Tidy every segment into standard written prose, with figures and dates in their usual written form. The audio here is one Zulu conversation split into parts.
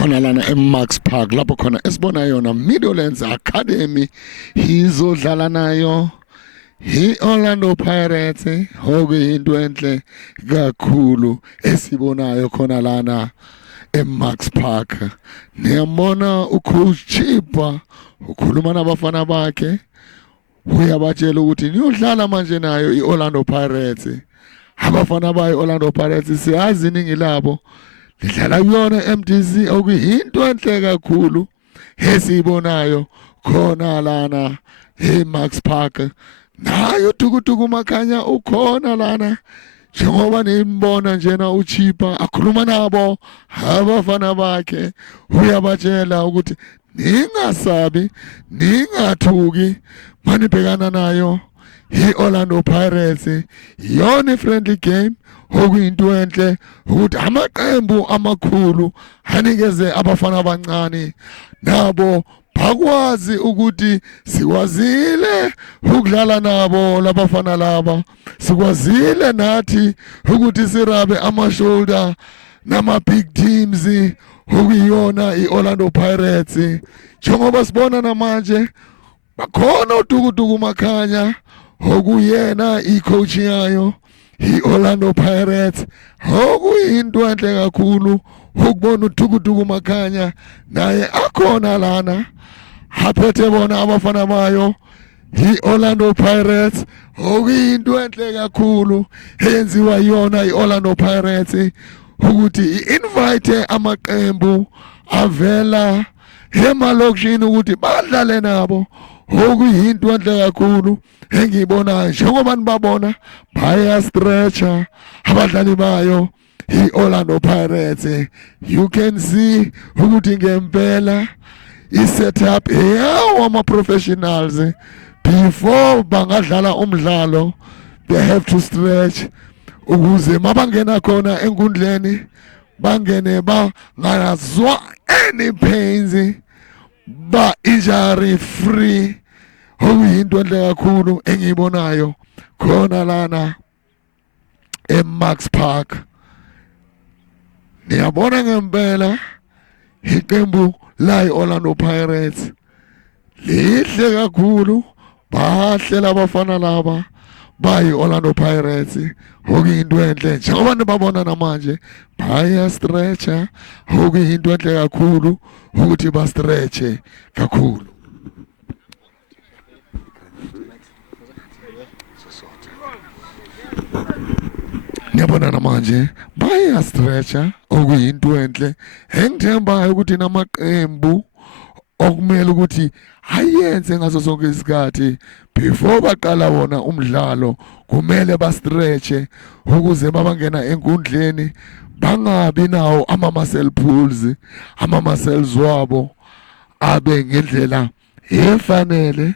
khona lana eMax Park lapho khona esibona yona Meadowlands Academy izodlala nayo Orlando Pirates okuyinto enhle kakhulu esibonayo khona lana eMax Park. Niyambona uCoach Chippa ukhuluma nabafana bakhe uyabatshela ukuthi niyodlala manje nayo iOrlando Pirates. Abafana bayo Orlando Pirates siyazi iningi labo lidlala kuyona MDC okuyinto enhle kakhulu esibonayo khona lana eMax Park. Nayo tukutuku makhanya ukhona lana njengoba nimbona njena uChippa akhuluma nabo abafana bakhe uyabatshela ukuthi ningasabi ningathuki manibhekana nayo iOrlando Pirates yona friendly game okuyinto enhle ukuthi amaqembu amakhulu anikeze abafana abancane nabo bakwazi ukuthi sikwazile ukudlala nabo labafana laba sikwazile nathi ukuthi sirabe ama-shoulder nama-big teams okuyiyona iOrlando Pirates njengoba sibona namanje bakhona utukutuku makhanya okuyena icoach yayo iOrlando Pirates okuyinto enhle kakhulu ukubona utukutuku makhanya naye akhona lana aphethe bona abafana bayo iOrlando Pirates okuyinto enhle kakhulu eyenziwa yona iOrlando Pirates ukuthi i-invite amaqembu avela emalokishini ukuthi badlale nabo okuyinto enhle kakhulu engiyibonayo njengoba nibabona baya stretcher abadlali bayo iOrlando Pirates. You can see ukuthi ngempela i-setup eyawo ama-professionals before bangadlala umdlalo they have to stretch ukuze mabangena khona enkundleni bangene bangazwa any pains ba injury free okuyinto enhle kakhulu engiyibonayo khona lana eMax Park. Niyabona ngempela iqembu la iOrlando Pirates lihle kakhulu bahle labafana laba bayi Orlando Pirates okuyinto enhle njengoba nibabona namanje baya stretcher okuyinto enhle kakhulu ukuthi ba stretche kakhulu. Niyabona namanje baya stretcher okuyinto enhle engithembayo ukuthi namaqembu okumele ukuthi ayenze ngaso sonke isikhathi before baqala wona umdlalo kumele ba stretche ukuze mabangena enkundleni bangabi nawo ama-muscle pulls ama-muscles wabo abe ngendlela efanele.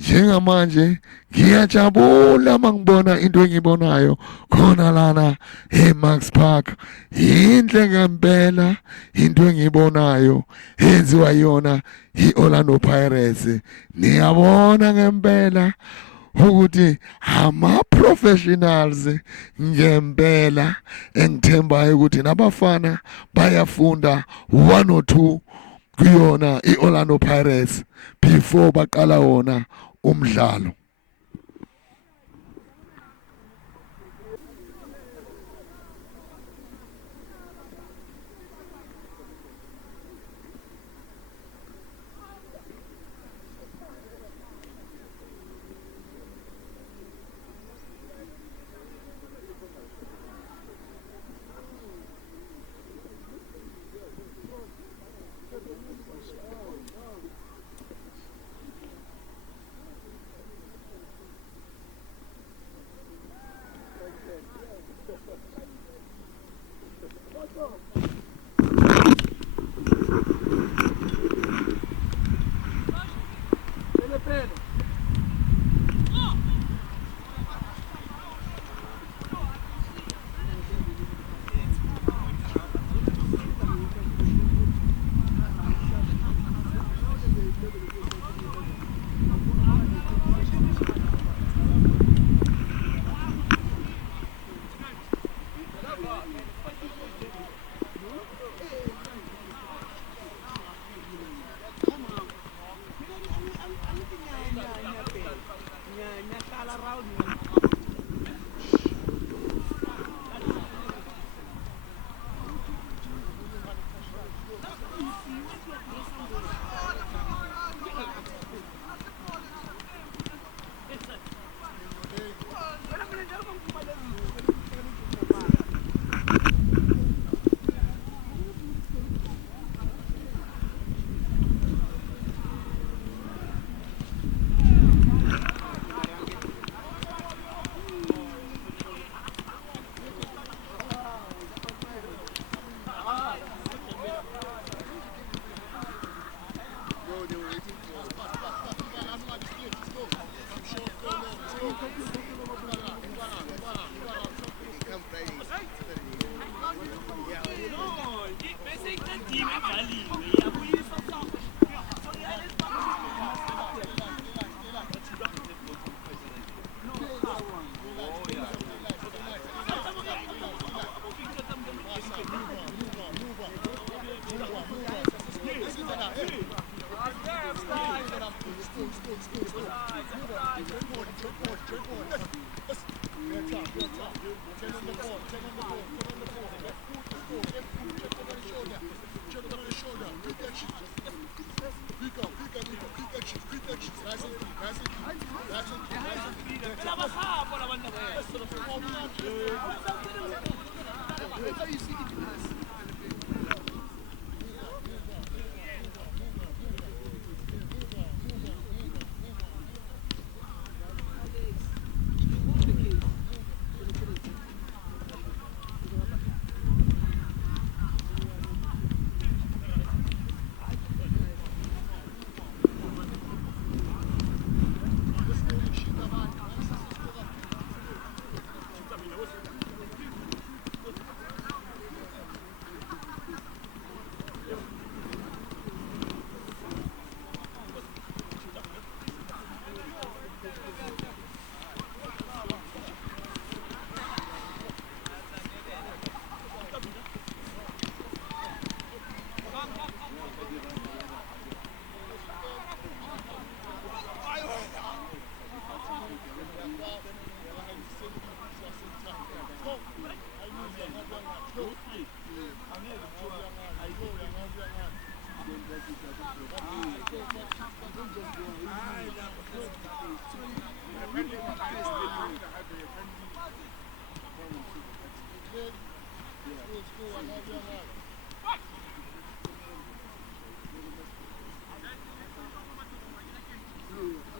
Njengamanje ngiyajabula mangibona into engiyibonayo khona lana eMax Park inhle ngempela into engiyibonayo enziwa yona iOrlando Pirates. Niyabona ngempela ukuthi ama-professionals ngempela engithembayo ukuthi nabafana bayafunda 1 or 2 kuyona iOrlando Pirates before baqala wona umdlalo.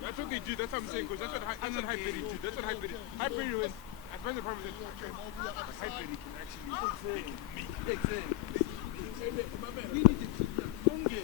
That's what they do, that's what I'm saying, because that's what Hyperi do. That's what Hyperi wins. As far as the problem is Hyperi can actually make it. We need to keep them hungry.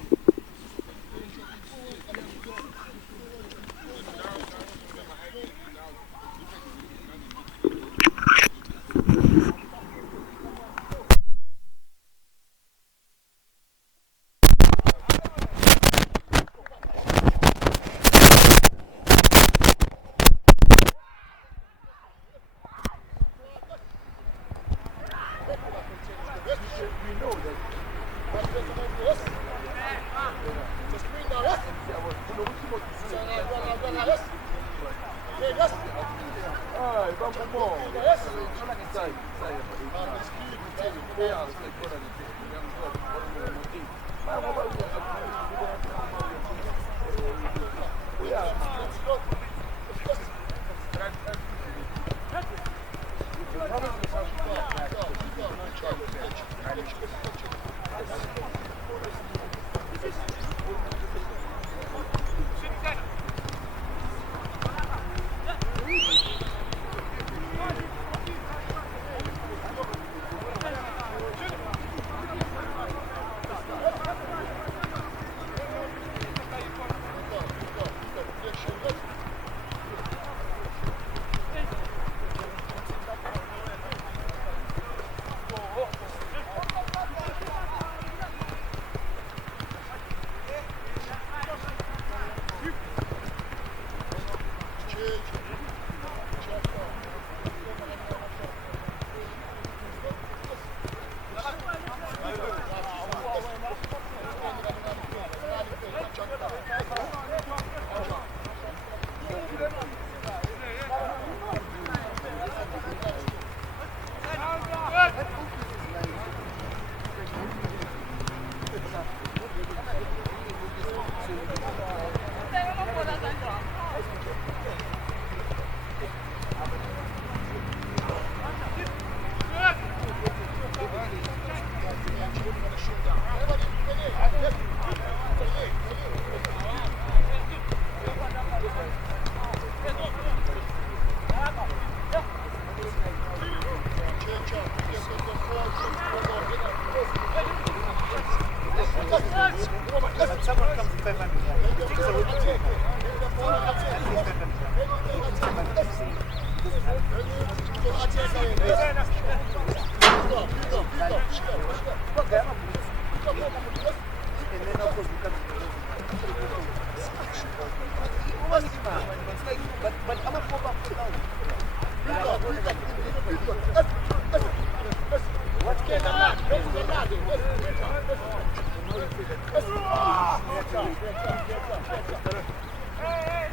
Hey!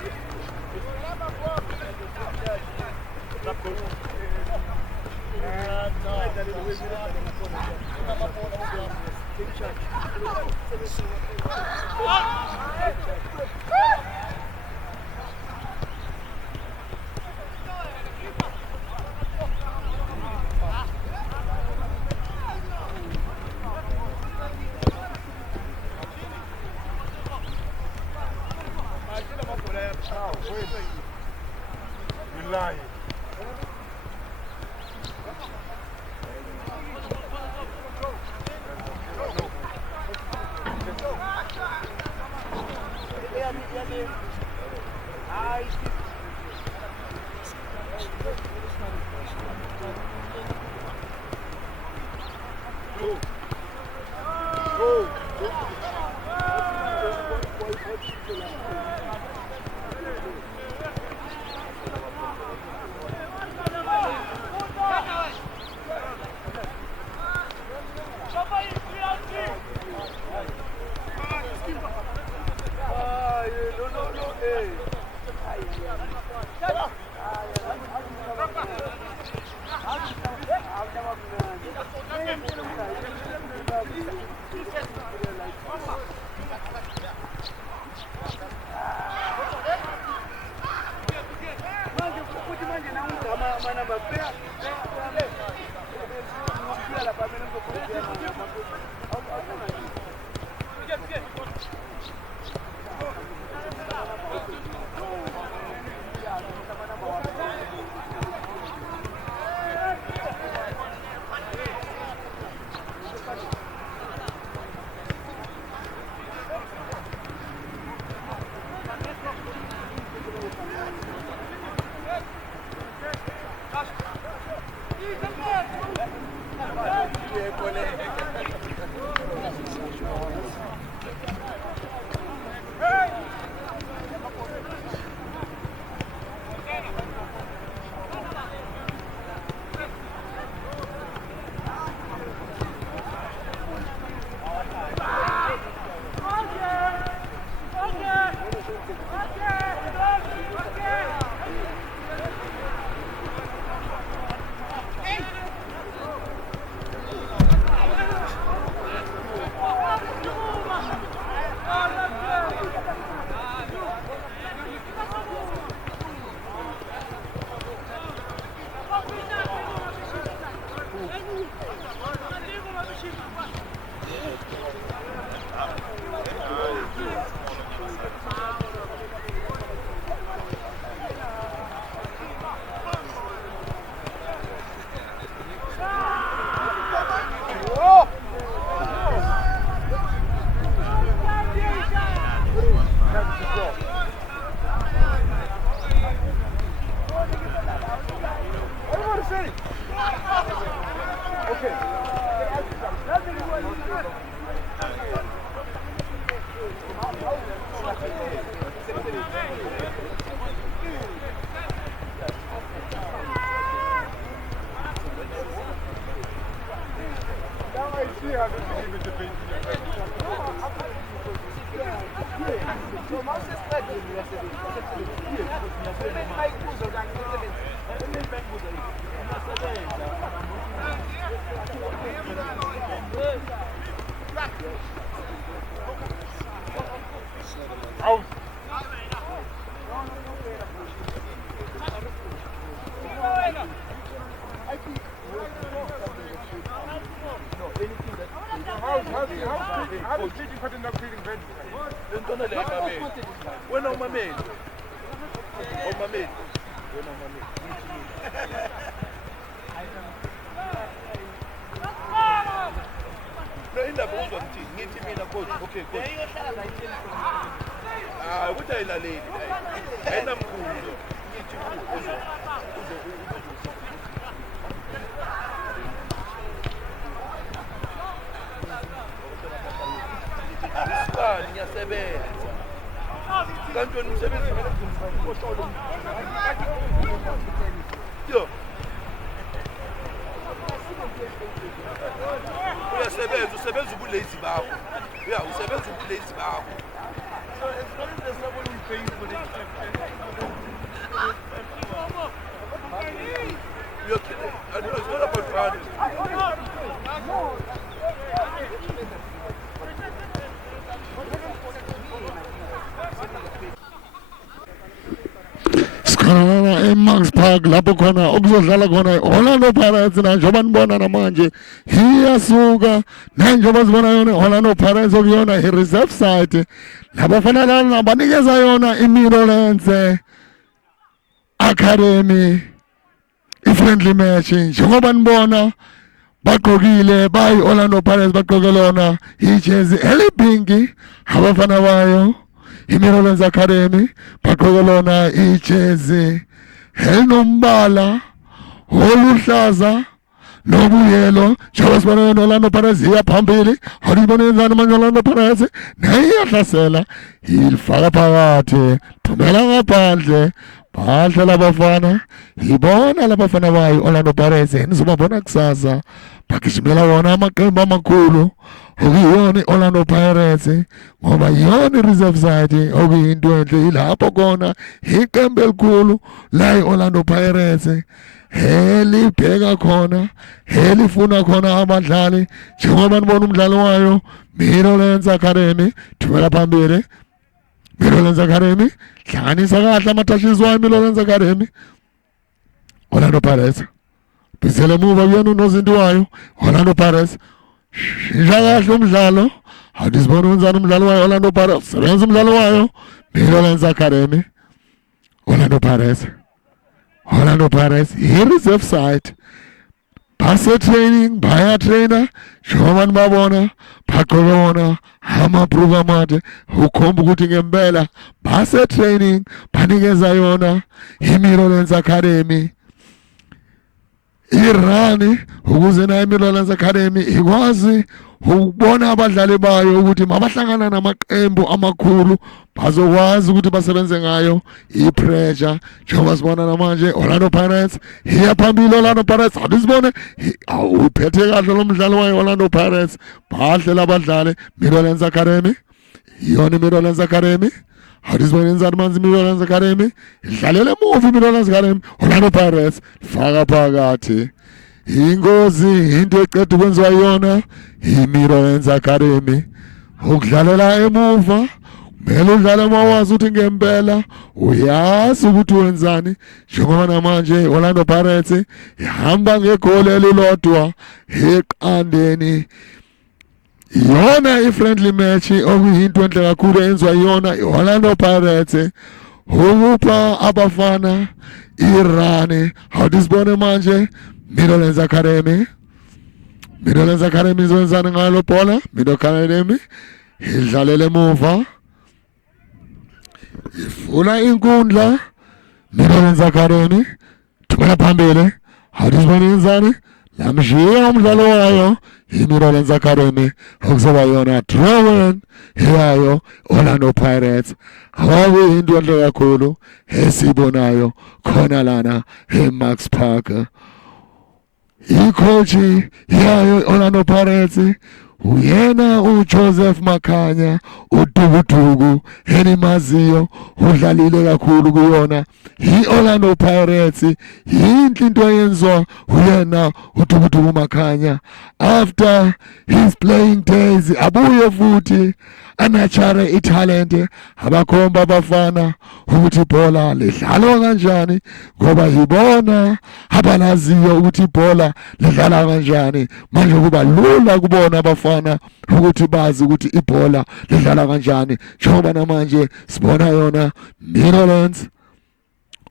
How did you put in that feeling bench? When on my maid. On my maid. No, in the bones of tea. Need to mean a coach. Okay, coach. What are you lady? And I'm cool. Niyasebenza kanti wena umsebenzi yo uyasebenza usebenza ubulazy bakho ya usebenza ubulazy bakho so it's not the someone who pays for it you're kidding and it's not about money Max Park lapho khona okuzodlala khona Orlando Pirates na njengoba nibona namanje iyasuka njengoba sibona yona Orlando Pirates okuyona i-reserve side labafana lana banikeza yona iMidlands Academy i-friendly match njengoba nibona bagqokile bayi Orlando Pirates bagqoke lona ijezi elibhinki abafana bayo iMidlands Academy bagqoke lona ijezi elinombala oluhlaza nobuyelo njengoba sibona Orlando Pirates iya phambili awubona yenzani manje Orlando Pirates nayiyahlasela ilifaka phakathi thumela ngaphandle bahle labafana ibona labafana bayo Orlando Pirates nizobabona kusasa bagijimela wona amaqembu amakhulu okuyona iOrlando Pirates ngoba yona i-reserve side okuyinto enhle ilapho khona iqembu elikhulu la iOrlando Pirates helibheka khona helifuna khona abadlali njengoba nibona umdlalo wayo Midlands Academy thumela phambili Midlands Academy hlanganisa kahle amathashizi wayo Midlands Academy Orlando Pirates bisele muva kuyena unozinto wayo Orlando Pirates shintsha kahle umdlalo awudizibona wenzani umdlalo wayo Orlando Pirates sebenza umdlalo wayo Midlands Academy Orlando Pirates i-reserve side base training baya trainer njengoba nibabona bagqoke wona amabhruku amade ukhomba ukuthi ngempela base training banikeza yona iMidlands Academy irani ukuze nayo iMidlands Academy ikwazi ukubona abadlali bayo ukuthi mabahlangana namaqembu amakhulu bazokwazi ukuthi basebenze ngayo ipressure njengoba sibona namanje Orlando Pirates iya phambili Orlando Pirates awuzibone awuphethe kahle lo mdlalo wayo Orlando Pirates bahle labadlali Midlands Academy yona Midlands Academy awuzibone inzani manzi Midlands Academy idlalele emuva Midlands Academy Orlando Pirates faka phakathi ingozi into eqeda ukwenziwa yona iMidlands Academy ukudlalela emuva kumele udlale mawazi ukuthi ngempela uyazi ukuthi wenzani njengoba namanje Orlando Pirates ihamba ngegoli elilodwa eqandeni yona i-friendly match okuyinto enhle kakhulu eyenziwa yona iOrlando Pirates ukupha abafana irani awudisibone manje Midlands Academy izowenzani ngalo bhola Midlands Academy idlalele emuva ifuna inkundla Midlands Academy thumela phambili awudisibone yenzani lamshiya umdlalo wayo iMidlands Academy okuzoba yona draw-in yayo Orlando Pirates awuyinto enhle kakhulu esibonayo khona lana eMax Park icoach yayo Orlando Pirates uyena uJoseph Makhanya udukuduku enimaziyo udlalile kakhulu kuyona iOrlando Pirates yinhle into yenziwa uyena udukuduku Makhanya after his playing days abuye futhi anachare italent abakhomba abafana ukuthi ibhola lidlalwa kanjani ngoba yibona abalaziyo ukuthi ibhola lidlala kanjani manje kuba lula kubona abafana ukuthi bazi ukuthi ibhola lidlala kanjani njengoba namanje sibona yona Midlands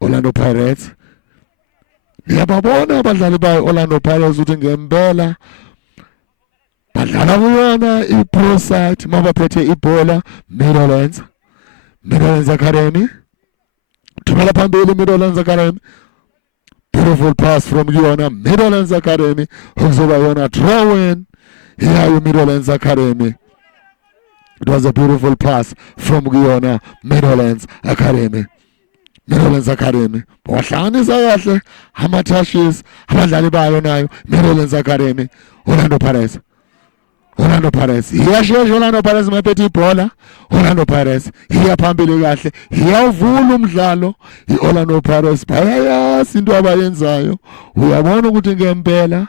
Orlando Pirates niyababona abadlali bayo Orlando Pirates ukuthi ngempela badlala kuyona i-pro side mabaphethe ibhola Midlands Academy thumela phambili Midlands Academy beautiful pass from kuyona Midlands Academy okuzoba yona draw-in yayo Midlands Academy. It was a beautiful pass from kuyona Midlands Academy wahlanganisa kahle amathashes abadlali bayo nayo Midlands Academy Orlando Pirates iyashesha Orlando Pirates maphethe ibhola Orlando Pirates iya phambili kahle iyavula umdlalo iOrlando Pirates bayayazi into abayenzayo uyabona ukuthi ngempela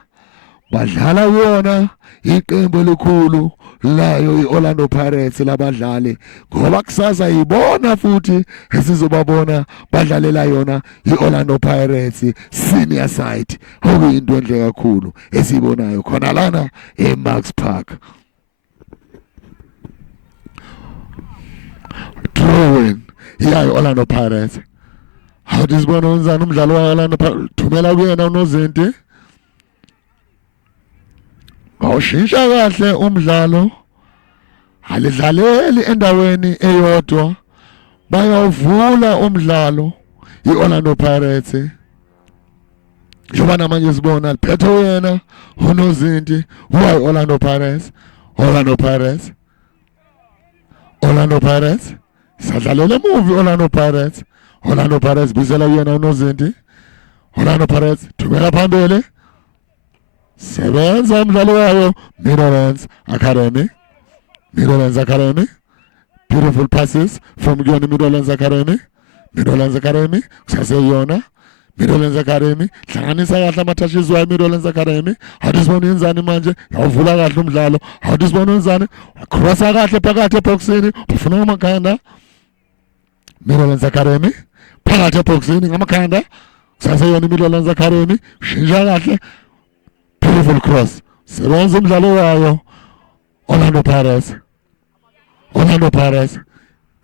badlala yona iqembu elikhulu layo iOrlando Pirates labadlali ngoba kusasa yibona futhi esizobabona badlalela yona iOrlando Pirates senior side okuyinto enhle kakhulu esibonayo khona lana eMax Park. Drawing yayo Orlando Pirates. How disibona unzana umdlalo wayo thumela kuyena unozinti. Awushintsha kahle umdlalo. Alidlaleli endaweni eyodwa. Bayawuvula umdlalo iOrlando Pirates. Njengoba manje sibona liphethe uyena unozinti wayo Orlando Pirates. Orlando Pirates. Orlando Pirates. Sadlalela movie Orlando Pirates. Orlando Pirates bizela yena unozinti. Orlando Pirates thumela phambili. Sebenza umdlalo wayo Meadowlands Academy. Meadowlands Academy. Beautiful passes from Guyana Meadowlands Academy. Meadowlands Academy kusaseyona. Meadowlands Academy hlanganisa kahle amathashes wayo Meadowlands Academy. Awudisibona inzani manje yawuvula kahle umdlalo. Awudisibona inzani crossa kahle phakathi eboxini ufuna amakhanda. Meadowlands Academy phakathi eboxini ngamakhanda kusaseyona Meadowlands Academy shintsha kahle. Beautiful cross. Sebenza umdlalo wayo Orlando Pirates. Orlando Pirates.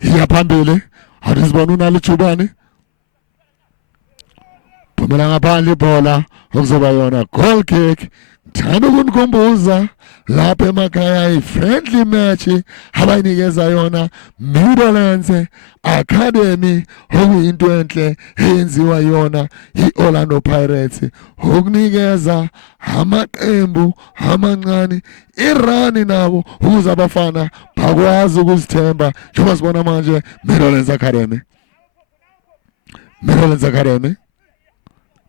Iya phambili. Awudisibona unalo Chubani. Phumela ngaphandle ibhola okuzoba yona goal kick. Ngithanda ukunikhumbuza lapha emakhaya i-friendly match abayinikeza yona Meadowlands Academy okuyinto enhle eyenziwa yona iOrlando Pirates ukunikeza amaqembu amancane irani nabo ukuze abafana bakwazi ukuzithemba njengoba sibona manje Meadowlands Academy. Meadowlands Academy.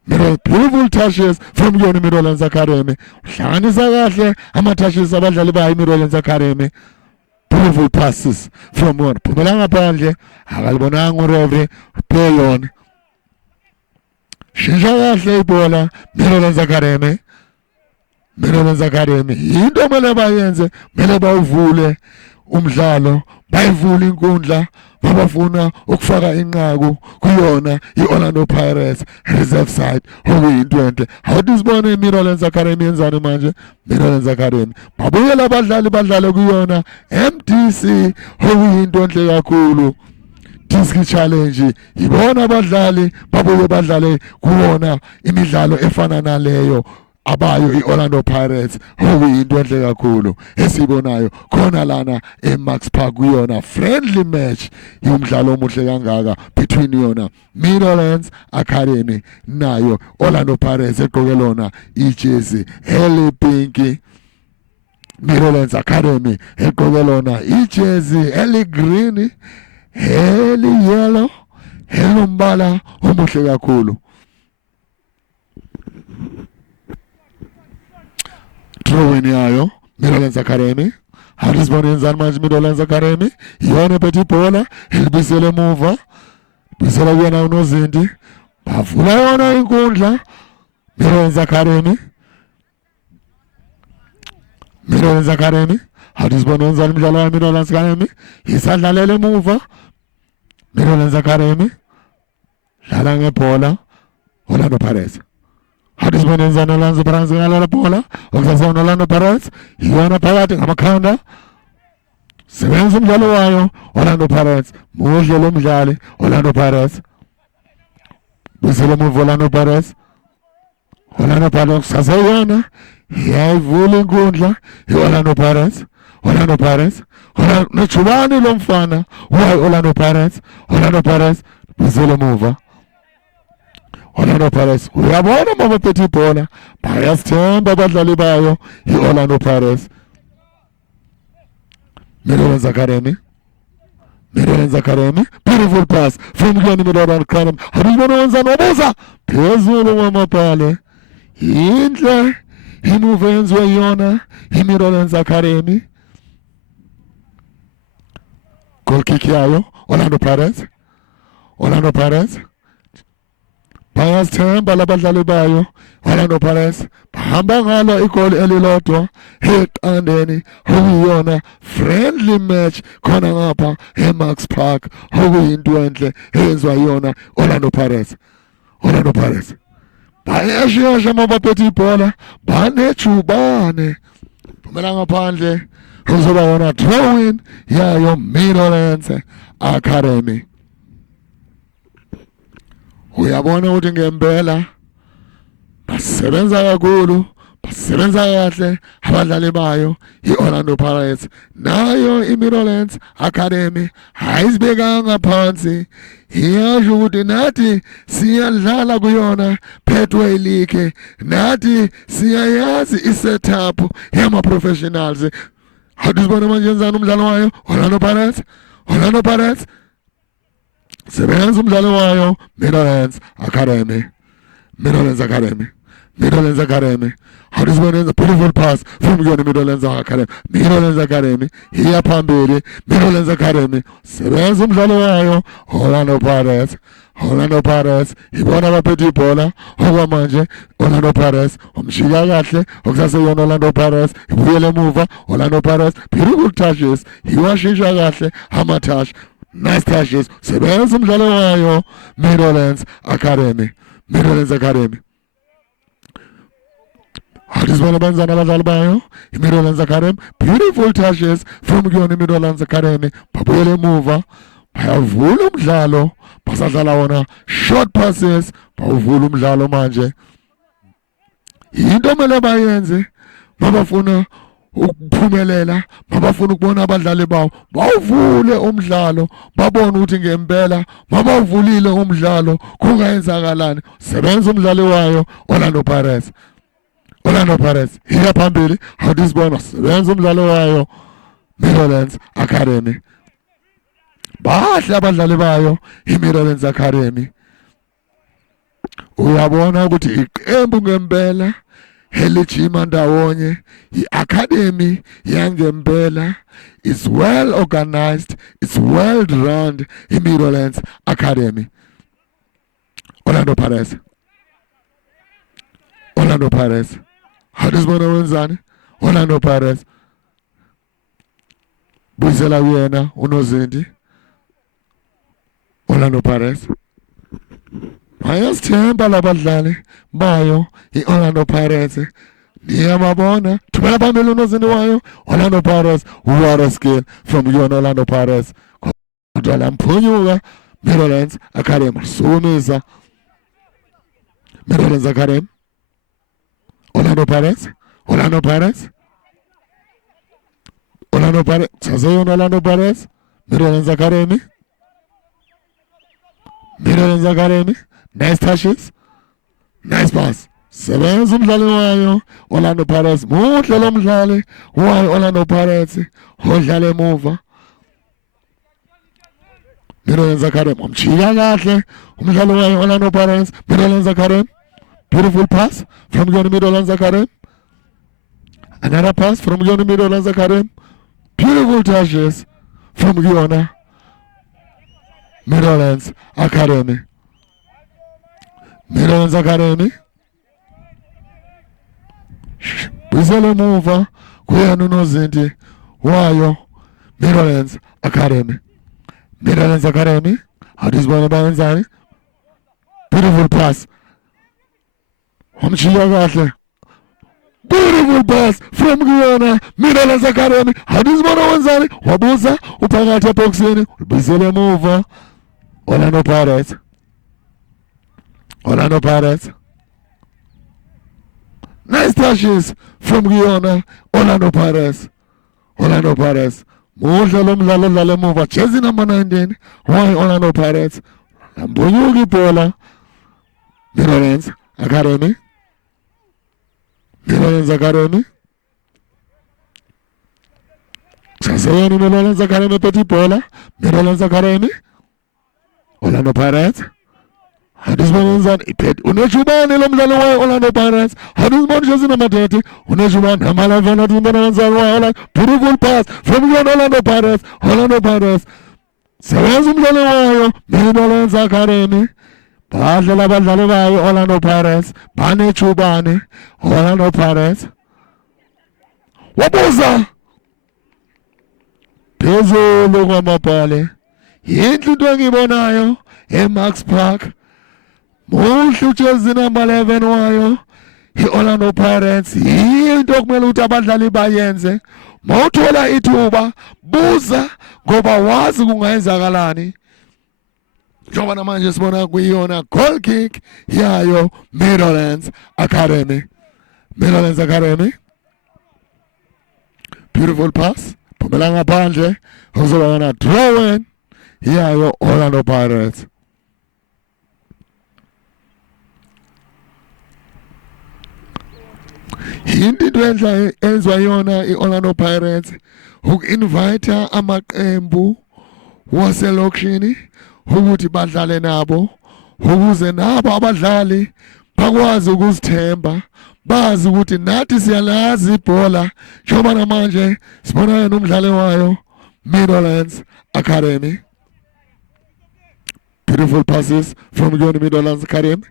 Beautiful touches from Guyana Meadowlands Academy. Hlanganisa kahle ama-touches abadlali bayo Meadowlands Academy. Beautiful passes from one. Phumela ngaphandle akalibonanga ureferee play on. Shintsha kahle ibhola Meadowlands Academy. Meadowlands Academy into kumele bayenze, kumele bawuvule umdlalo, bayivule inkundla. Babafuna ukufaka inqaku kuyona iOrlando Pirates reserve side okuyinto enhle. Awudisibona iMeadowlands Academy yenzani manje? Meadowlands Academy babuyela abadlali badlale kuyona MDC okuyinto enhle kakhulu. Disc challenge ibona abadlali babuye badlale kuwona imidlalo efana naleyo abayo iOrlando Pirates okuyinto enhle kakhulu esibonayo khona lana eMax Park kuyona friendly match yomdlalo omuhle kangaka between yona Meadowlands Academy nayo Orlando Pirates egqoke lona ijezi elipinki. Meadowlands Academy egqoke lona ijezi eligreen eliyellow elombala omuhle kakhulu. Drawing yayo Meadowlands Academy. Awudisibona yenzani manje Meadowlands Academy? Yona ephethe ibhola elibisele emuva. Bisela kuyena unozinti. Bavula yona inkundla Meadowlands Academy. Meadowlands Academy. Awudisibona yenzani umdlalo wa Meadowlands Academy? Isadlalela emuva. Meadowlands Academy. Dlala ngebhola Orlando Pirates. Awudisibona yenzani Orlando Pirates ngala bola okusasona Orlando Pirates yona phakathi ngamakhanda. Sebenza umdlalo wayo Orlando Pirates. Muhle lo mdlali Orlando Pirates. Bisela emuva Orlando Pirates. Orlando Pirates saseyona yayivula inkundla iOrlando Pirates. Orlando Pirates. Nochubani lo mfana wayo Orlando Pirates. Orlando Pirates bisela emuva. Orlando Pirates uyabona uma baphethe ibhola bayasithemba abadlali bayo iOrlando Pirates. Meadowlands Academy. Meadowlands Academy. Beautiful pass from Guyana Meadowlands Academy. Awudisibona wenzani wabuza phezulu kwamabhale. Inhle imuva yenziwe yona iMeadowlands Academy. Goal kick yayo Orlando Pirates. Orlando Pirates. bayasithemba labadlali bayo Orlando Pirates bahamba ngalo igoli elilodwa eqandeni okuyiyona friendly match khona ngapha eMax Park okuyinto enhle eyenziwa yona Orlando Pirates bayashiyasha mabaphethe ibhola banejubane phumela ngaphandle kuzoba wona throw-in yayo Meadowlands Academy. Uyabona ukuthi ngempela basebenza kakhulu, basebenza kahle abadlali bayo iOrlando Pirates. Nayo iMeadowlands Academy ayizibekanga phansi. Iyasho ukuthi nathi siyadlala kuyona Petway League. Nathi siyayazi isetup yama-professionals. Hadisibona manje yenzani umdlalo wayo Orlando Pirates sebenza umdlalo wayo Meadowlands Academy. How does one a beautiful pass from your Meadowlands Academy? Meadowlands Academy. Here Pambili, Meadowlands Academy. Sebenza umdlalo wayo Orlando Pirates. Ibona baphethe ibhola okwamanje Orlando Pirates. Umshiya kahle okusaseyona Orlando Pirates. Ibuyele emuva Orlando Pirates. Beautiful touches. Iwashintsha kahle ama-touch. Nice touches. Sebenza umdlalo wayo Meadowlands Academy. Hadisibona banzana abadlali bayo iMeadowlands Academy. Beautiful touches from kuyona iMeadowlands Academy. Babuyele emuva bayavula umdlalo basadlala wona short passes. Bawuvula umdlalo manje. Into mele bayenze mabafuna ukuphumelela, mabafuna ukubona abadlali bawo bawuvule umdlalo babone ukuthi ngempela mabawuvulile umdlalo kungayenzakalani. Sebenza umdlali wayo Orlando Pirates iya phambili. Hadisibona sebenza umdlalo wayo Meadowlands Academy. Bahle abadlali bayo iMeadowlands Academy. Uyabona ukuthi iqembu ngempela elijima ndawonye. I-academy yangempela is well organized, it's well run. iMeadowlands Academy. Orlando Pirates. Hadisibona wenzani Orlando Pirates. Buyisela kuyena uNozindi. Orlando Pirates bayasithemba labadlali bayo iOrlando Pirates. Niyababona thumela phambili uNozindi wayo Orlando Pirates. What a skill from Orlando Pirates. Kodwa lamphunyuka Meadowlands Academy. Sumisa Meadowlands Academy. Orlando Pirates. Saseyona Orlando Pirates. Meadowlands Academy. Nice touches. Nice pass. Sebenza umdlali wayo Orlando Pirates. Muhle lo mdlali wayo Orlando Pirates. Odlala emuva. Meadowlands Academy. Umchiya kahle umdlali wayo Orlando Pirates. Meadowlands Academy. Beautiful pass from your Meadowlands Academy. Another pass from your Meadowlands Academy. Beautiful touches from Guyana Meadowlands Academy. Buyisele emuva kuyena uNozindi wayo Meadowlands Academy. Hadisibona bayenzani. Beautiful pass. Wamshiya kahle. Beautiful pass from Guyana Meadowlands Academy. Hadisibona wenzani. Wabuza uphakathi eboxini. Buyisele emuva Orlando Pirates. Nice touches from Guyana Orlando Pirates. Muhle lo mdlalo odlala emuva. Jersey number 19 wayo Orlando Pirates. Lambonyuka ibhola Meadowlands Academy. Saseyona Meadowlands Academy phethe ibhola. Meadowlands Academy. Orlando Pirates. Hadisibona wenzani iphethe unejubane lo mdlalo wayo Orlando Pirates. Hadisibona jersey number 30 unejubane amalava timbona wenzani wayo. Beautiful pass from Orlando Pirates. Sebenza umdlalo wayo Meadowlands Academy. badlala abadlali bayo Orlando Pirates banethubane Orlando Pirates wabuza phezulu kwamabhale yinhle into engibonayo eMax Park muhle ujezi number 11 wayo iOrlando Pirates yinto okumele ukuthi abadlali bayenze mawuthola ithuba buza ngoba wazi kungayenzakalani njengoba namanje sibona kuyiyona goal kick yayo Meadowlands Academy. Beautiful pass phumela ngaphandle kuzoba yona draw in yayo Orlando Pirates. Into enhle enziwa yona iOrlando Pirates uku-invite amaqembu waselokishini ukuthi badlale nabo ukuze nabo abadlali bakwazi ukuzithemba bazi ukuthi nathi siyalazi ibhola njengoba namanje sibona yena umdlali wayo Meadowlands Academy. Beautiful passes from Yoni Meadowlands Academy.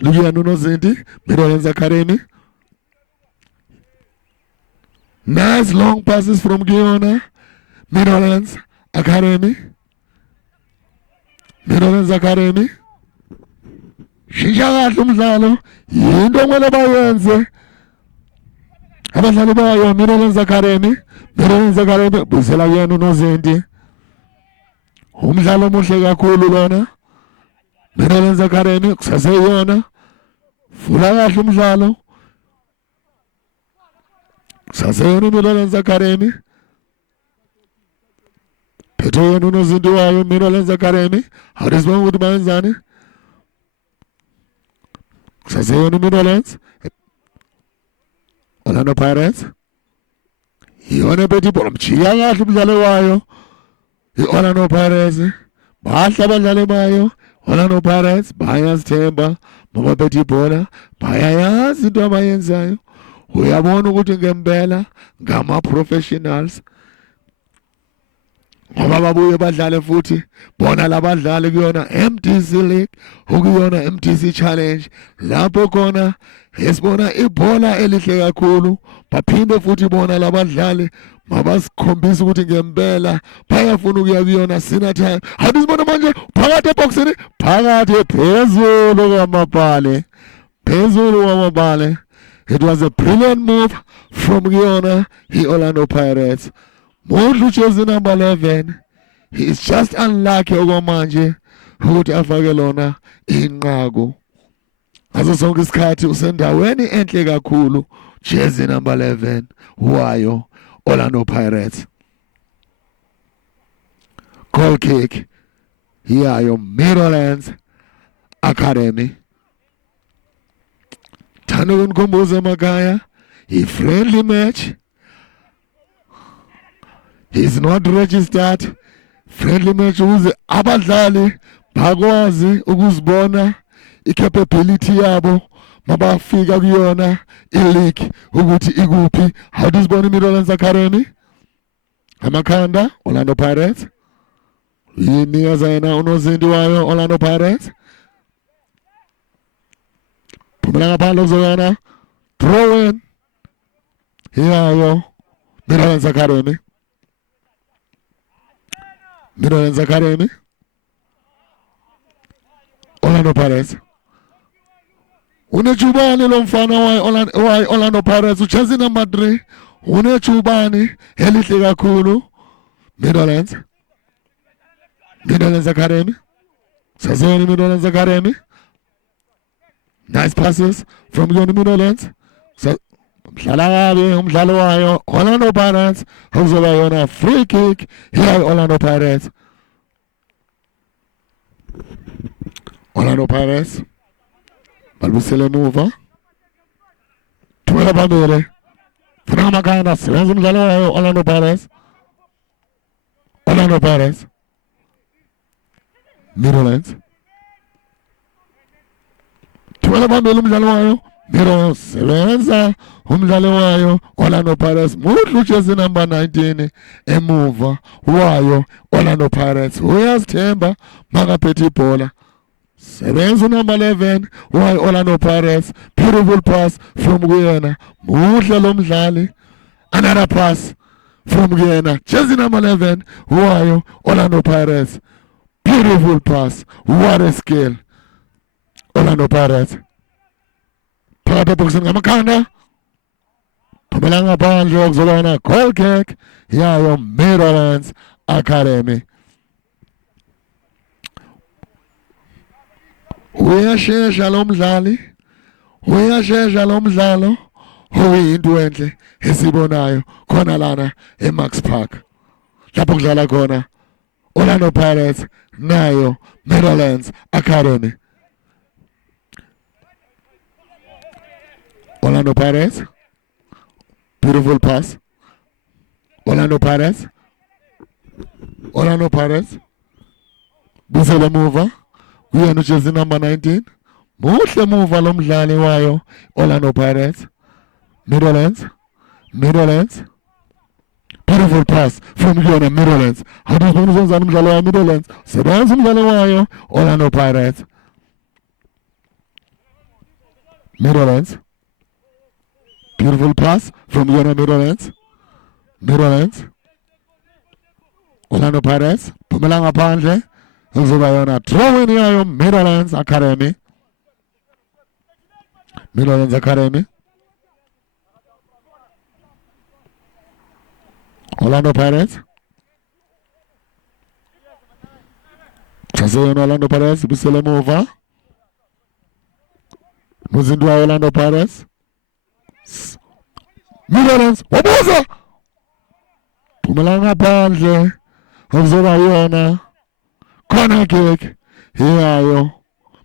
Lugia Nuno Zinti, Meadowlands Academy. Nice long passes from Guyana, Meadowlands Academy. Shisha kahle umdlalo, yinto okumele bayenze abadlali bayo Meadowlands Academy. Busela kuyena uNozinti. Umdlalo omuhle kakhulu lona. Meadowlands Academy kusaseyona. Fula kahle umdlalo. Kusaseyona Meadowlands Academy. Phethe yena uNozinti wayo Meadowlands Academy. Hadisibona ukuthi bayenzani. Kusaseyona Meadowlands. Orlando Pirates. Yona bethi ibhola mjiya kahle umdlalo wayo iOrlando Pirates bahle abadlali bayo Orlando Pirates bayazithemba ngoba bethi ibhola bayayazi into abayenzayo uyabona ukuthi ngempela ngama-professionals ngoba babuye badlale futhi bona labadlali kuyona MTC League ukuyona MTC Challenge lapho khona esibona ibhola elihle kakhulu baphinde futhi bona labadlali mabasikhombisa ukuthi ngempela bayafuna ukuya kuyona sina time hadisibona manje phakathi eboxini phakathi phezulu kwamabhale. It was a brilliant move from kuyona iOrlando Pirates. Modlu jersey number 11. He is just unlucky okwamanje ukuthi afake lona inqaku. Ngaso sonke isikhathi usendaweni enhle kakhulu jersey number 11 wayo Orlando Pirates. Goal kick yayo Meadowlands Academy. Thanda ukunikhumbuza emakhaya i-friendly match. He's not registered. Friendly match ukuze abadlali bakwazi ukuzibona i-capability yabo mabafika kuyona i-league ukuthi ikuphi. How do you spell Meadowlands Academy? Amakhanda Orlando Pirates. Yinikeza yena uNozinti wayo Orlando Pirates. Phumela ngaphandle kuzoyana throw in yayo Meadowlands Academy. Orlando Pirates. Unechubani lo mfana wa Orlando Pirates ujersey number 3. Unechubani elihle kakhulu Meadowlands Academy. Sazoni Meadowlands Academy. Nice passes from Yoni Meadowlands. Mdlala kabi umdlalo wayo Orlando Pirates kuzoba yona free kick here Orlando Pirates. Balbusele emuva. Thumela phambili. Funa amakhanda sebenza umdlalo wayo Orlando Pirates. Meadowlands. Thumela phambili umdlalo wayo Meadowlands sebenza umdlalo wayo Orlando Pirates. Mudlu jersey number 19 emuva wayo Orlando Pirates. Uyazithemba makaphethe ibhola. Sebenza number 11 why Orlando Pirates. Beautiful pass from Guyana. Muhle lo mdlali. Another pass from Guyana. Jersey number 11 why Orlando Pirates. Beautiful pass. What a skill. Orlando Pirates. Phakathi boxing ngamakhanda. Phumela ngaphandle okuzolwana goal kick yayo Meadowlands Academy. Uyashesha lo mdlali. Uyashesha lo mdlalo. Uyinto enhle esibonayo khona lana eMax Park. Lapho kudlala khona Orlando Pirates nayo Meadowlands Academy. Orlando Pirates. Beautiful pass. Orlando Pirates. Orlando Pirates. Busele mover. Uyena jersey number 19. Muhle mover lo mdlali wayo Orlando Pirates. Meadowlands. Meadowlands. Beautiful pass from Guyana Meadowlands. Hadi zonke umdlalo wa Meadowlands. Sebenza umdlalo wayo Orlando Pirates. Meadowlands. Beautiful pass from Guyana Meadowlands. Meadowlands. Orlando Pirates. Phumela ngaphandle. Uzoba yona throw-in yayo Meadowlands Academy. Meadowlands Academy. Orlando Pirates. Chaseyona Orlando Pirates. Busele mover. Muzindu wa Orlando Pirates. Meadowlands. Wabuza. Phumela ngaphandle. Uzoba yona corner kick yayo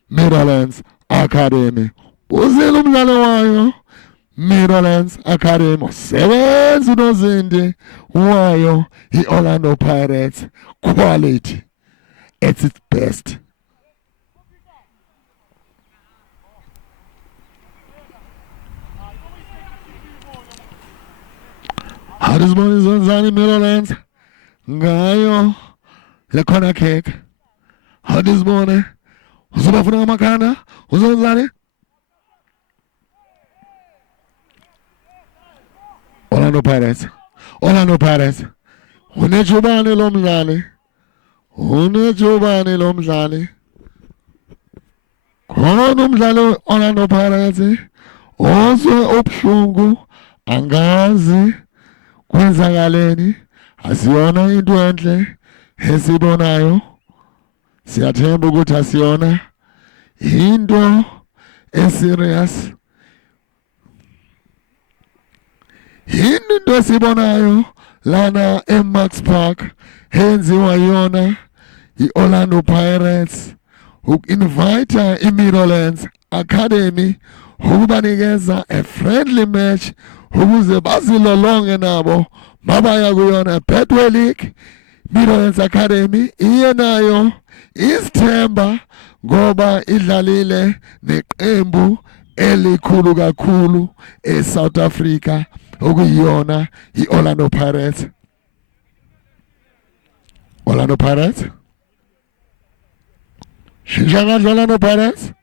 Meadowlands Academy. Uzile umdlalo wayo Meadowlands Academy. Sebenza unozindi wayo Orlando Pirates. Quality at its best. Hadisbon is on Zani Meadowlands. Ngayo le corner kick. Hadisbon. Uzobafuna amakanda. Uzozani. Orlando Pirates. Orlando Pirates. Unejubani lo mdlali. Unejubani lo mdlali. Khona umdlali Orlando Pirates. Ozwe obuhlungu. Angazi kwenzakaleni. Asiyona into enhle esibonayo. Siyathemba ukuthi asiyona into eserious. Into esibonayo lana eMax Park henziwa yona iOrlando Pirates uku-invite iMeadowlands Academy ukubanikeza a friendly match ukuze bazilolonge nabo mabaya kuyona Betway League. Meadowlands Academy iye nayo isithemba ngoba idlalile neqembu elikhulu kakhulu eSouth Africa okuyiyona iOrlando Pirates. Orlando Pirates. Shinjanga Orlando Pirates.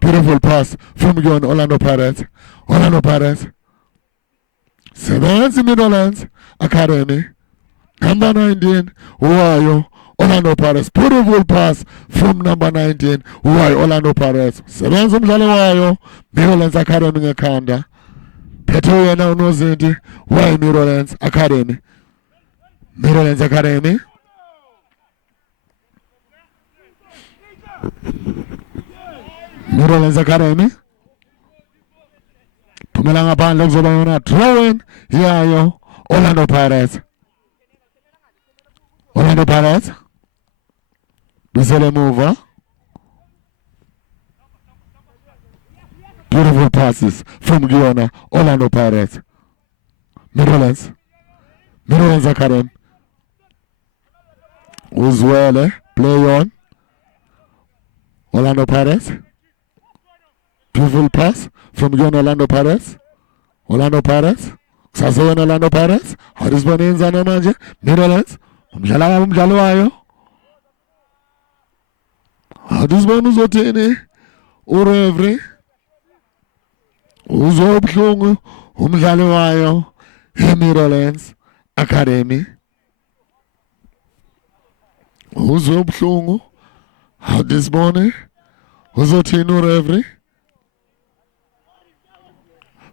Beautiful pass from Orlando Pirates. Orlando Pirates. Sebenza Meadowlands Academy. Number 19, Wayo Orlando Pirates. Beautiful pass from number 19, Wayo Orlando Pirates. Sebenza umdlalo wayo Meadowlands Academy ngekhanda. Phethe yena unozinti Wayo Meadowlands Academy. Meadowlands Academy. Meadowlands Academy. Phumela ngaphandle kuzoba yona throw-in yayo Orlando Pirates. Orlando Pirates. Busele mover. Beautiful passes from Guyana. Orlando Pirates. Meadowlands. Meadowlands Academy. Uzwele. Play on. Orlando Pirates. Beautiful pass from Guyana. Orlando Pirates. Orlando Pirates. Sasewena Orlando Pirates. Hadisbon inzana manje. Meadowlands. Umdlalo wayo. Adisibona uzothini uRevry uzobuhlungu umdlali wayo eMidlands Academy uzobuhlungu Adisibone uzothini uRevry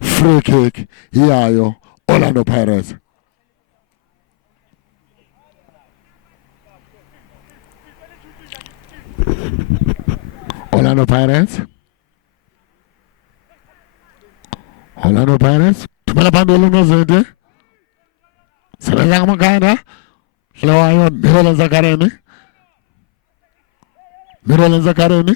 free kick yayo Orlando Pirates. Orlando Pirates. Orlando Pirates. Tumela phambili uNozinde. Sebenza ngamakanda. Lawayo Midlands Academy. Midlands Academy.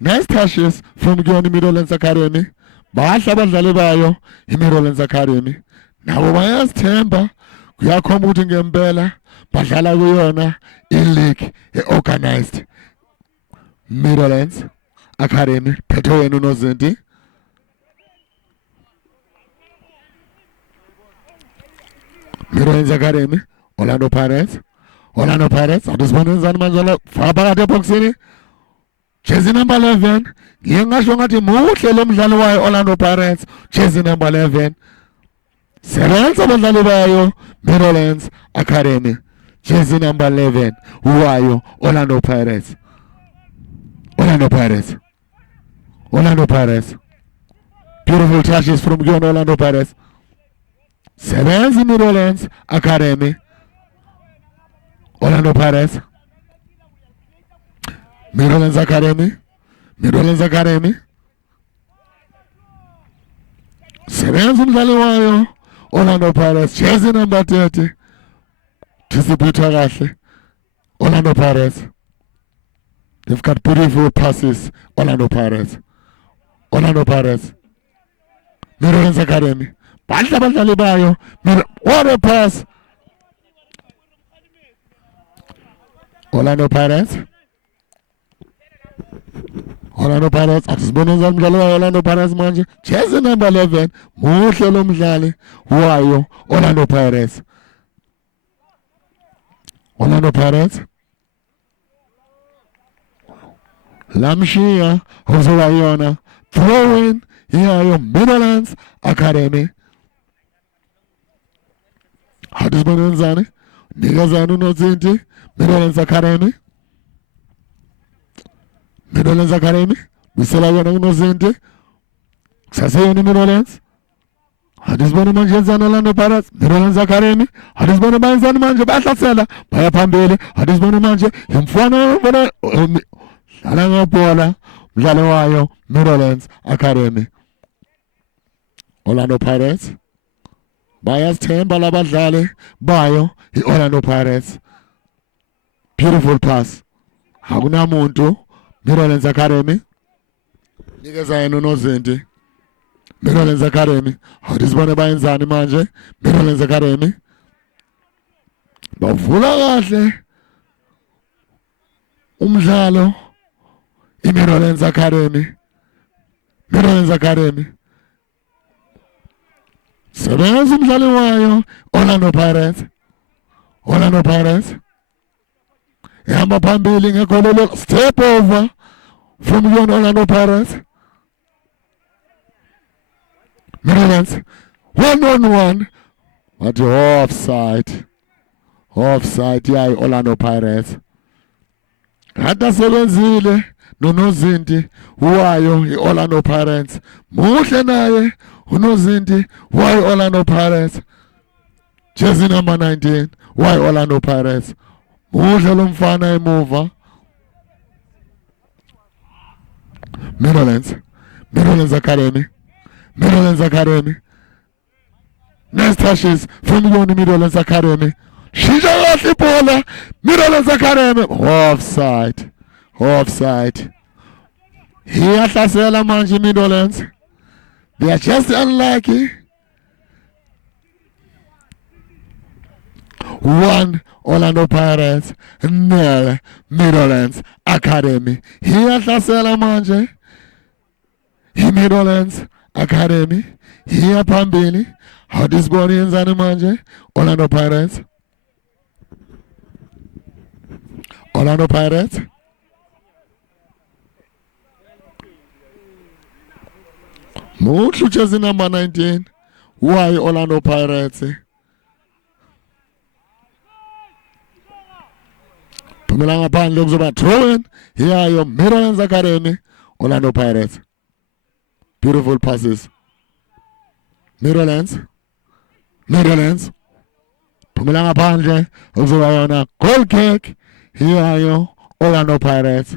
Nice touches from Giyoni Midlands Academy. Bahle abadlali bayo iMidlands Academy. Nabo bayazithemba kuyakhomba ukuthi ngempela badlala kuyona i-league e-organized. Midlands Academy phetho yena uNozindi. Midlands Academy Orlando Pirates. Orlando Pirates adisibona enzani manje la faka phakathi eboxini. Jersey number 11 ngingasho ngathi muhle lo mdlali wayo Orlando Pirates. Jersey number 11 sebenza abadlali bayo Midlands Academy. Jersey number 11 wayo Orlando Pirates. Orlando Pirates. Orlando Pirates. Beautiful touches from Giyona Orlando Pirates. Sebenza Midlands Academy. Orlando Pirates. Midlands Academy. Midlands Academy. Sebenza umdlali wayo Orlando Pirates. Jersey number 30. Distributha kahle Orlando Pirates. They've got beautiful passes. Orlando Pirates. Orlando Pirates. Midlands Academy. Bahle abadlali bayo. What a pass. Orlando Pirates. Orlando Pirates. Asibona enzani umdlali wayo Orlando Pirates manje. Jersey number 11. Muhle lo mdlali wayo Orlando Pirates. Orlando Pirates. Lamshia Hosewayona throwing yayo Midlands Academy. Adisibona enzani nikezani uNozindi Midlands Academy. Midlands Academy bisela yona uNozindi kusaseyona Midlands. Adisibona manje enzani Orlando Pirates Midlands Academy. Adisibona bayenzani manje bayahlasela baya phambili. Adisibona manje imfana bona dlala ngebola mdlali wayo Midlands Academy. Orlando Pirates bayazithemba labadlali bayo iOrlando Pirates. Beautiful pass. Akunamuntu Midlands Academy. Nikeza yena uNozindi Midlands Academy. Adisibona bayenzani manje Midlands Academy. Bavula kahle umdlalo iMidlands Academy. Midlands Academy. Sebenza umdlali wayo Orlando Pirates. Orlando Pirates. Ehamba phambili ngegolelo step over from Orlando Pirates. Midlands 1-on-1. But offside. Offside yayi Orlando Pirates. Hata sebenzile noNozindi wayo iOrlando Pirates. Muhle naye uNozindi wayo Orlando Pirates. Jersey number 19 wayo Orlando Pirates. Muhle lo mfana emuva. Midlands Academy. Midlands Academy. Nice touches from the Midlands Academy. Shisha kahle ibhola Midlands Academy. Offside. Offside. Iyahlasela manje Midlands. They are just unlucky. 1 Orlando Pirates, 0 Midlands Academy. Iyahlasela manje iMidlands Academy. Iya phambili. Adisibona yenzani manje Orlando Pirates. Orlando Pirates. Muhle jersey number 19. Why Orlando Pirates? Phumela ngaphandle kuzoba throw-in. Here Meadowlands Academy, Orlando Pirates. Beautiful passes. Meadowlands. Phumela ngaphandle kuzoba yona goal kick. Here Orlando Pirates.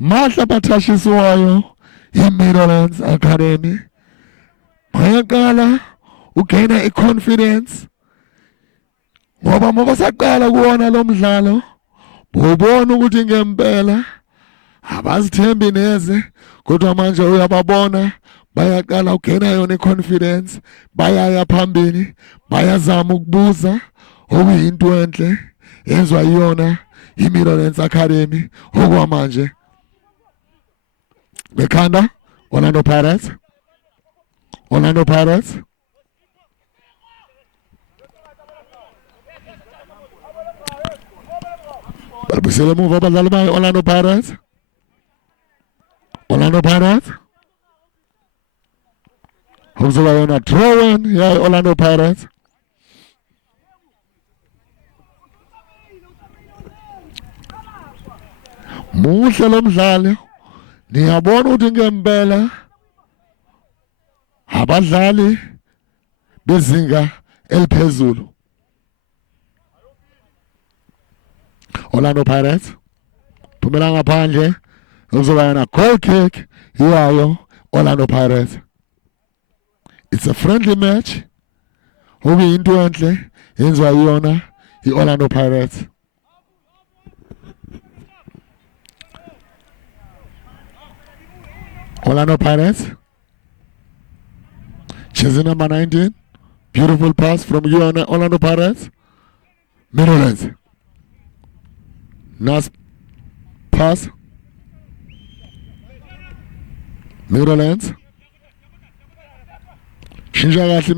Mahla bathashiswayo i-Meadowlands Academy. Bayaqala ugaina i-confidence. Ngoba mabasaqala kuwona lo mdlalo ubona ukuthi ngempela abazithembi neze kodwa manje uyababona bayaqala ugaina yona i-confidence, bayaya phambili, bayazama ukubuza okuyinto enhle yenziwa yiyona i-Meadowlands Academy okwamanje. Bekhanda Orlando Pirates. Balibisele emuva abadlali bayo Orlando Pirates. Kuzoba yona throw-in ya Orlando Pirates. Muhle lo mdlalo. Niyabona ukuthi ngempela abadlali bezinga eliphezulu. Orlando Pirates. Phumela ngaphandle. Kuzoba yona goal kick yayo Orlando Pirates. It's a friendly match. Okuyinto enhle yenziwa yona i-Orlando Pirates. Orlando Pirates. Jersey number 19. Beautiful pass from you on Orlando Pirates. Meadowlands. Nice pass. Meadowlands. Shinja kahle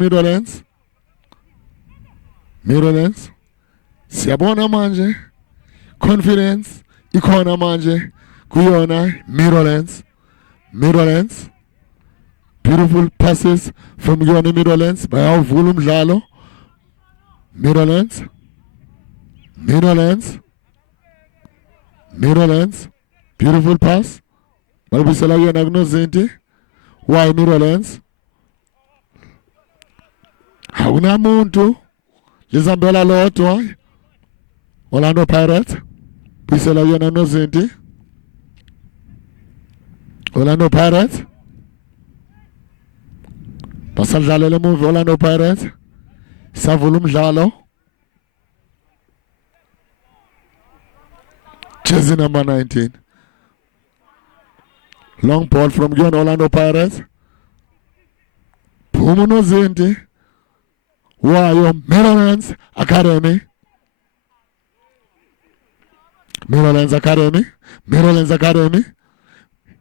Meadowlands. Siyabona manje. Confidence ikhona manje kuyona Meadowlands. Beautiful passes from Yoni Meadowlands. Bayawuvula umdlalo. Meadowlands. Beautiful pass. Balibisela yona kunozinti. Why Meadowlands? Akunamuntu lizambela lodwa. Orlando Pirates. Bisela yona kunozinti. Orlando Pirates. Basadlalela emuva Orlando Pirates. Savula umdlalo. Jersey number 19. Long ball from Orlando Pirates. Phuma unozinti. Wayo Meadowlands Academy.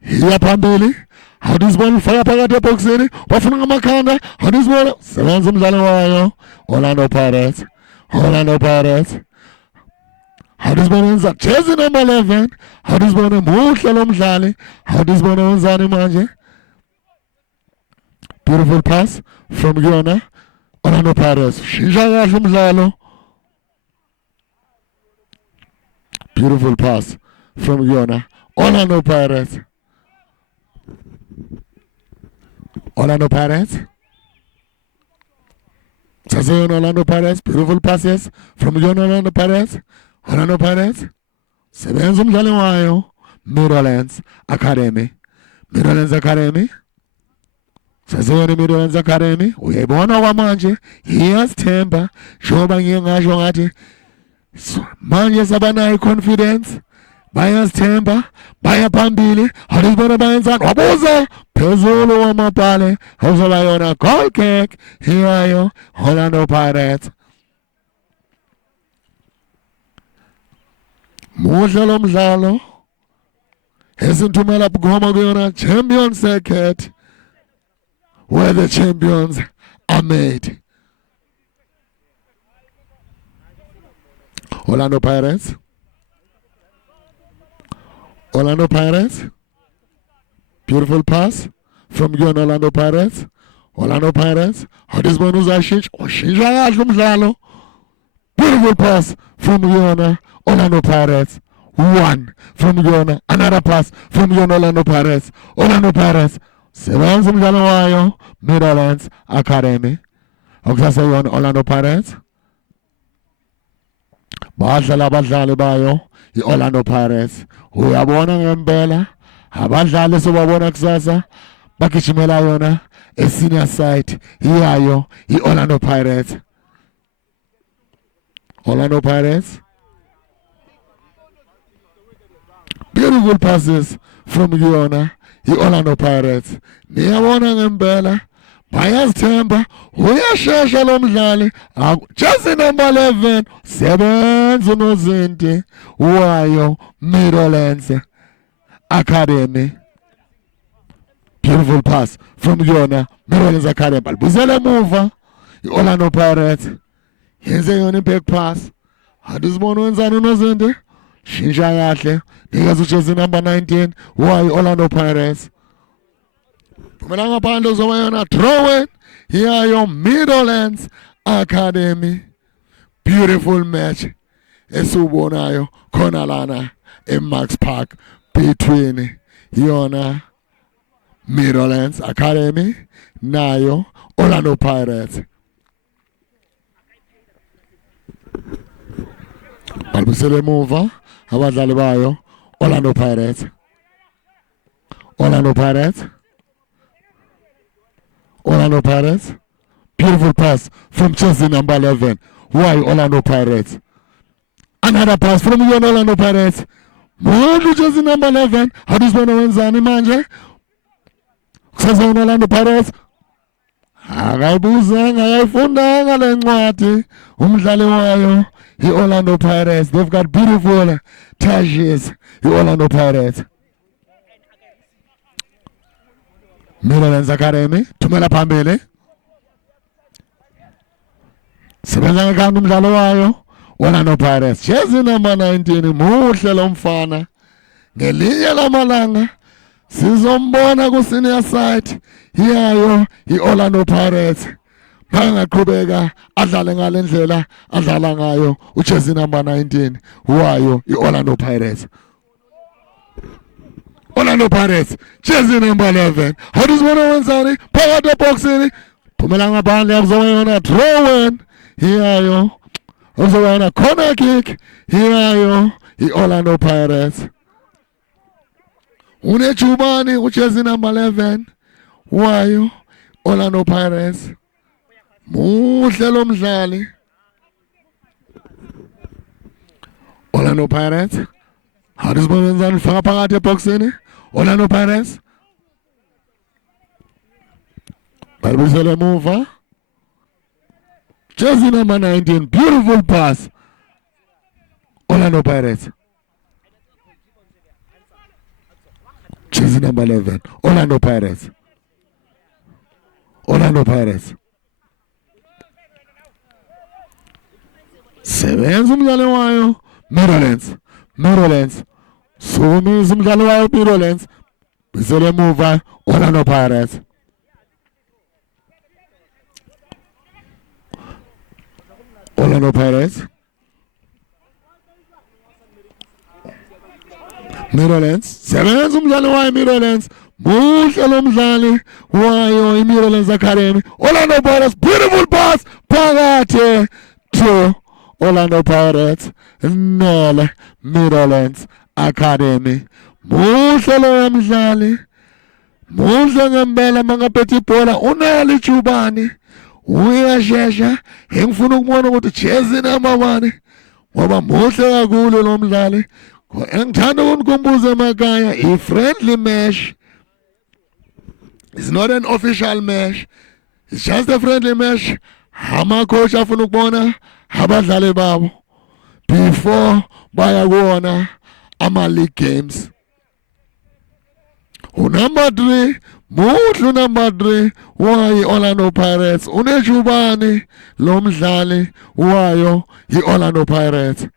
Hiya phambili. How this ball fire phakathi eboxini. Bafuna ngamakhanda. How this ball sebenza umdlalo wayo Orlando Pirates. How this ball wenza jersey number 11. How this ball muhle lo mdlali. How this ball wenzani manje. Beautiful pass from Orlando Pirates. Shinja kahle umdlalo. Beautiful pass from Orlando Pirates. Orlando Pirates. Orlando Pirates. Beautiful passes from Orlando Pirates. Sebenza umdlali wayo Meadowlands Academy. Meadowlands Academy. Uyayibona kwamanje iyasithemba njengoba ngiye ngasho ngathi manje sabanayo confidence. Bayazithemba, baya phambili. Awulibona bayenzani? Wabuza phezulu wamabhale. Awuzoba yona goal kick. Hiyayo Orlando Pirates. Muhle lo mdlalo. Esinthumela bukhoma kuyona champion circuit where the champions are made. Orlando Pirates. Beautiful pass from Guyana Orlando Pirates. Orlando Pirates. Huddersfield uzashintsha. Ushintsha kahle umdlalo. Beautiful pass from Guyana Orlando Pirates. One from Guyana. Another pass from Guyana Orlando Pirates. Orlando Pirates. Sebenza umdlalo wayo. Meadowlands Academy. Okusaseyona Orlando Pirates. Badlala abadlali bayo i-Orlando Pirates. Uyabona ngempela abadlali sobabona kusasa bagijimela yona e-senior side iyayo i-Orlando Pirates. Orlando Pirates. Beautiful passes from Guyana i-Orlando Pirates. Niyabona ngempela bayazithemba uyashesha lo mdlali jersey number 11 sebenza unozinti wayo Meadowlands Academy. Beautiful pass from Guyana Meadowlands Academy. Balibuyisela emuva i-Orlando Pirates yenze yona i-back pass. Hadizibona wenzani unozinti shintsha kahle nikeza ujersey number 19 wayo Orlando Pirates. Phumela ngaphandle uzoba yona throw-in yayo Meadowlands Academy. Beautiful match esiwubonayo khona lana eMax Park between yona Meadowlands Academy nayo Orlando Pirates. Balibuyisela emuva abadlali bayo Orlando Pirates. Orlando Pirates. Orlando Pirates. Beautiful pass from jersey number 11. Why Orlando Pirates? Another pass from Orlando Pirates. More jersey number 11. How does one wenzani manje? Kusasa Orlando Pirates. Akayibuzanga akayifundanga lencwadi umdlali wayo i-Orlando Pirates. They've got beautiful touches i-Orlando Pirates. Meadowlands Academy thumela phambili sebenza ngakho umdlalo wayo Orlando Pirates. Jersey number 19 muhle lo mfana ngelinye lamalanga sizombona ku senior side yayo i-Orlando Pirates. Bangaqhubeka adlale ngalendlela adlala ngayo ujersey number 19 wayo i-Orlando Pirates. Orlando Pirates, jersey number 11. How does one wenzani? Phakathi eboxini. Phumela ngaphandle akuzoba yona throw-in. Iyayo. Akuzoba yona corner kick. Iyayo i-Orlando Pirates. Unechubani ujersey number 11. Wayo Orlando Pirates. Muhle lo mdlali. Orlando Pirates. How does one wenzani? Faka phakathi eboxini. Orlando Pirates. Balibuyisela emuva. Jersey number 19. Beautiful pass. Orlando Pirates. Jersey number 11. Orlando Pirates. Orlando Pirates. Sebenza umdlalo wayo Meadowlands. Meadowlands. Sumiza umdlalo wayo Meadowlands. Bisele emuva Orlando Pirates. Orlando Pirates. Meadowlands. Sebenza umdlalo wayo Meadowlands. Muhle lo mdlali wayo i-Meadowlands Academy. Orlando Pirates. Beautiful pass phakathi to Orlando Pirates. Nele Meadowlands Academy. Muhle lo mdlali. Muhle ngempela mangaphethe ibhola unele ijubani. Uyashesha engifuna ukubona ukuthi jersey number 1 ngoba muhle kakhulu lo mdlali. Engithanda ukunikhumbuza emakhaya i-friendly match. It's not an official match. It's just a friendly match. Ama-coach afuna ukubona abadlali babo before baya kuwona ama-league games. Number 3, muhle number 3 wayo Orlando Pirates. Unejubani lo mdlali wayo i-Orlando Pirates.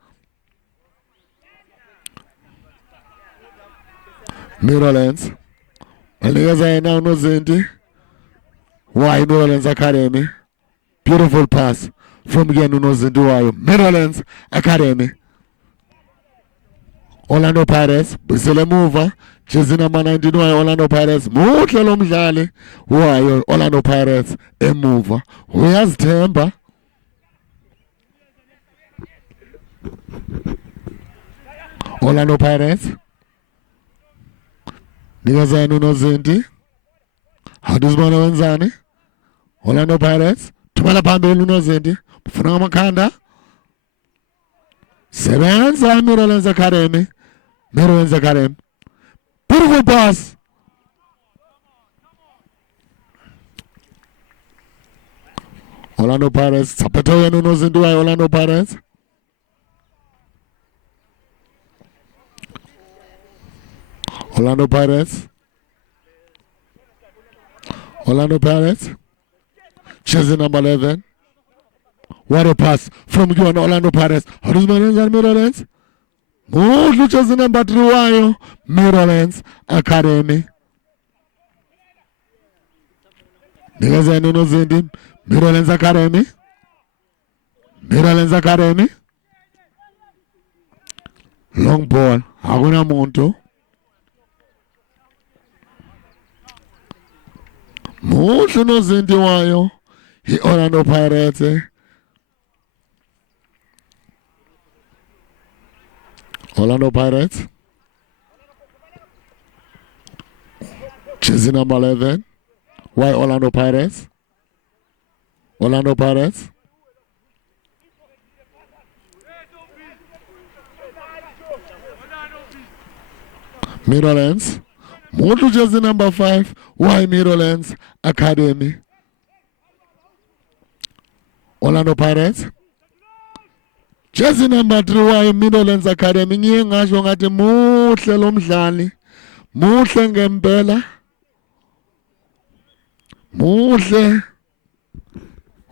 Meadowlands. Anikeza yena unozinti. Why Mirrorlands Academy? Beautiful pass from Genu Nozinti wayo. Mirrorlands Academy. Orlando Pirates busele muva jezi number 19 wayo Orlando Pirates muhle lo mdlali wayo Orlando Pirates emuva uyazithemba. Orlando Pirates nikazana unozinti haduzibona wenzani. Orlando Pirates thumela phambili unozinti ufuna amakhanda sebenza Mirrorlands Academy. Mirrorlands Academy. Beautiful pass. Orlando Pirates. Sapato yenu nozinti wayo Orlando Pirates. Orlando Pirates. Orlando Pirates. Jersey number 11. What a pass from Orlando Pirates. Horseman and Mirrorlands. Move jersey number 3 wayo Mirrorlands Academy. Nikazana unozinti Mirrorlands Academy. Mirrorlands Academy. Long ball. Hakuna muntu. Muhle unozinti wayo Orlando Pirates. Orlando Pirates. Jersey number 11. Why Orlando Pirates? Orlando Pirates. Mirrorlands. Motu jersey number 5. Why Mirrorlands Academy? Orlando Pirates. Jersey number 3 wayo Mirrorlands Academy. Ngiye ngasho ngathi muhle lo mdlali. Muhle ngempela. Muhle.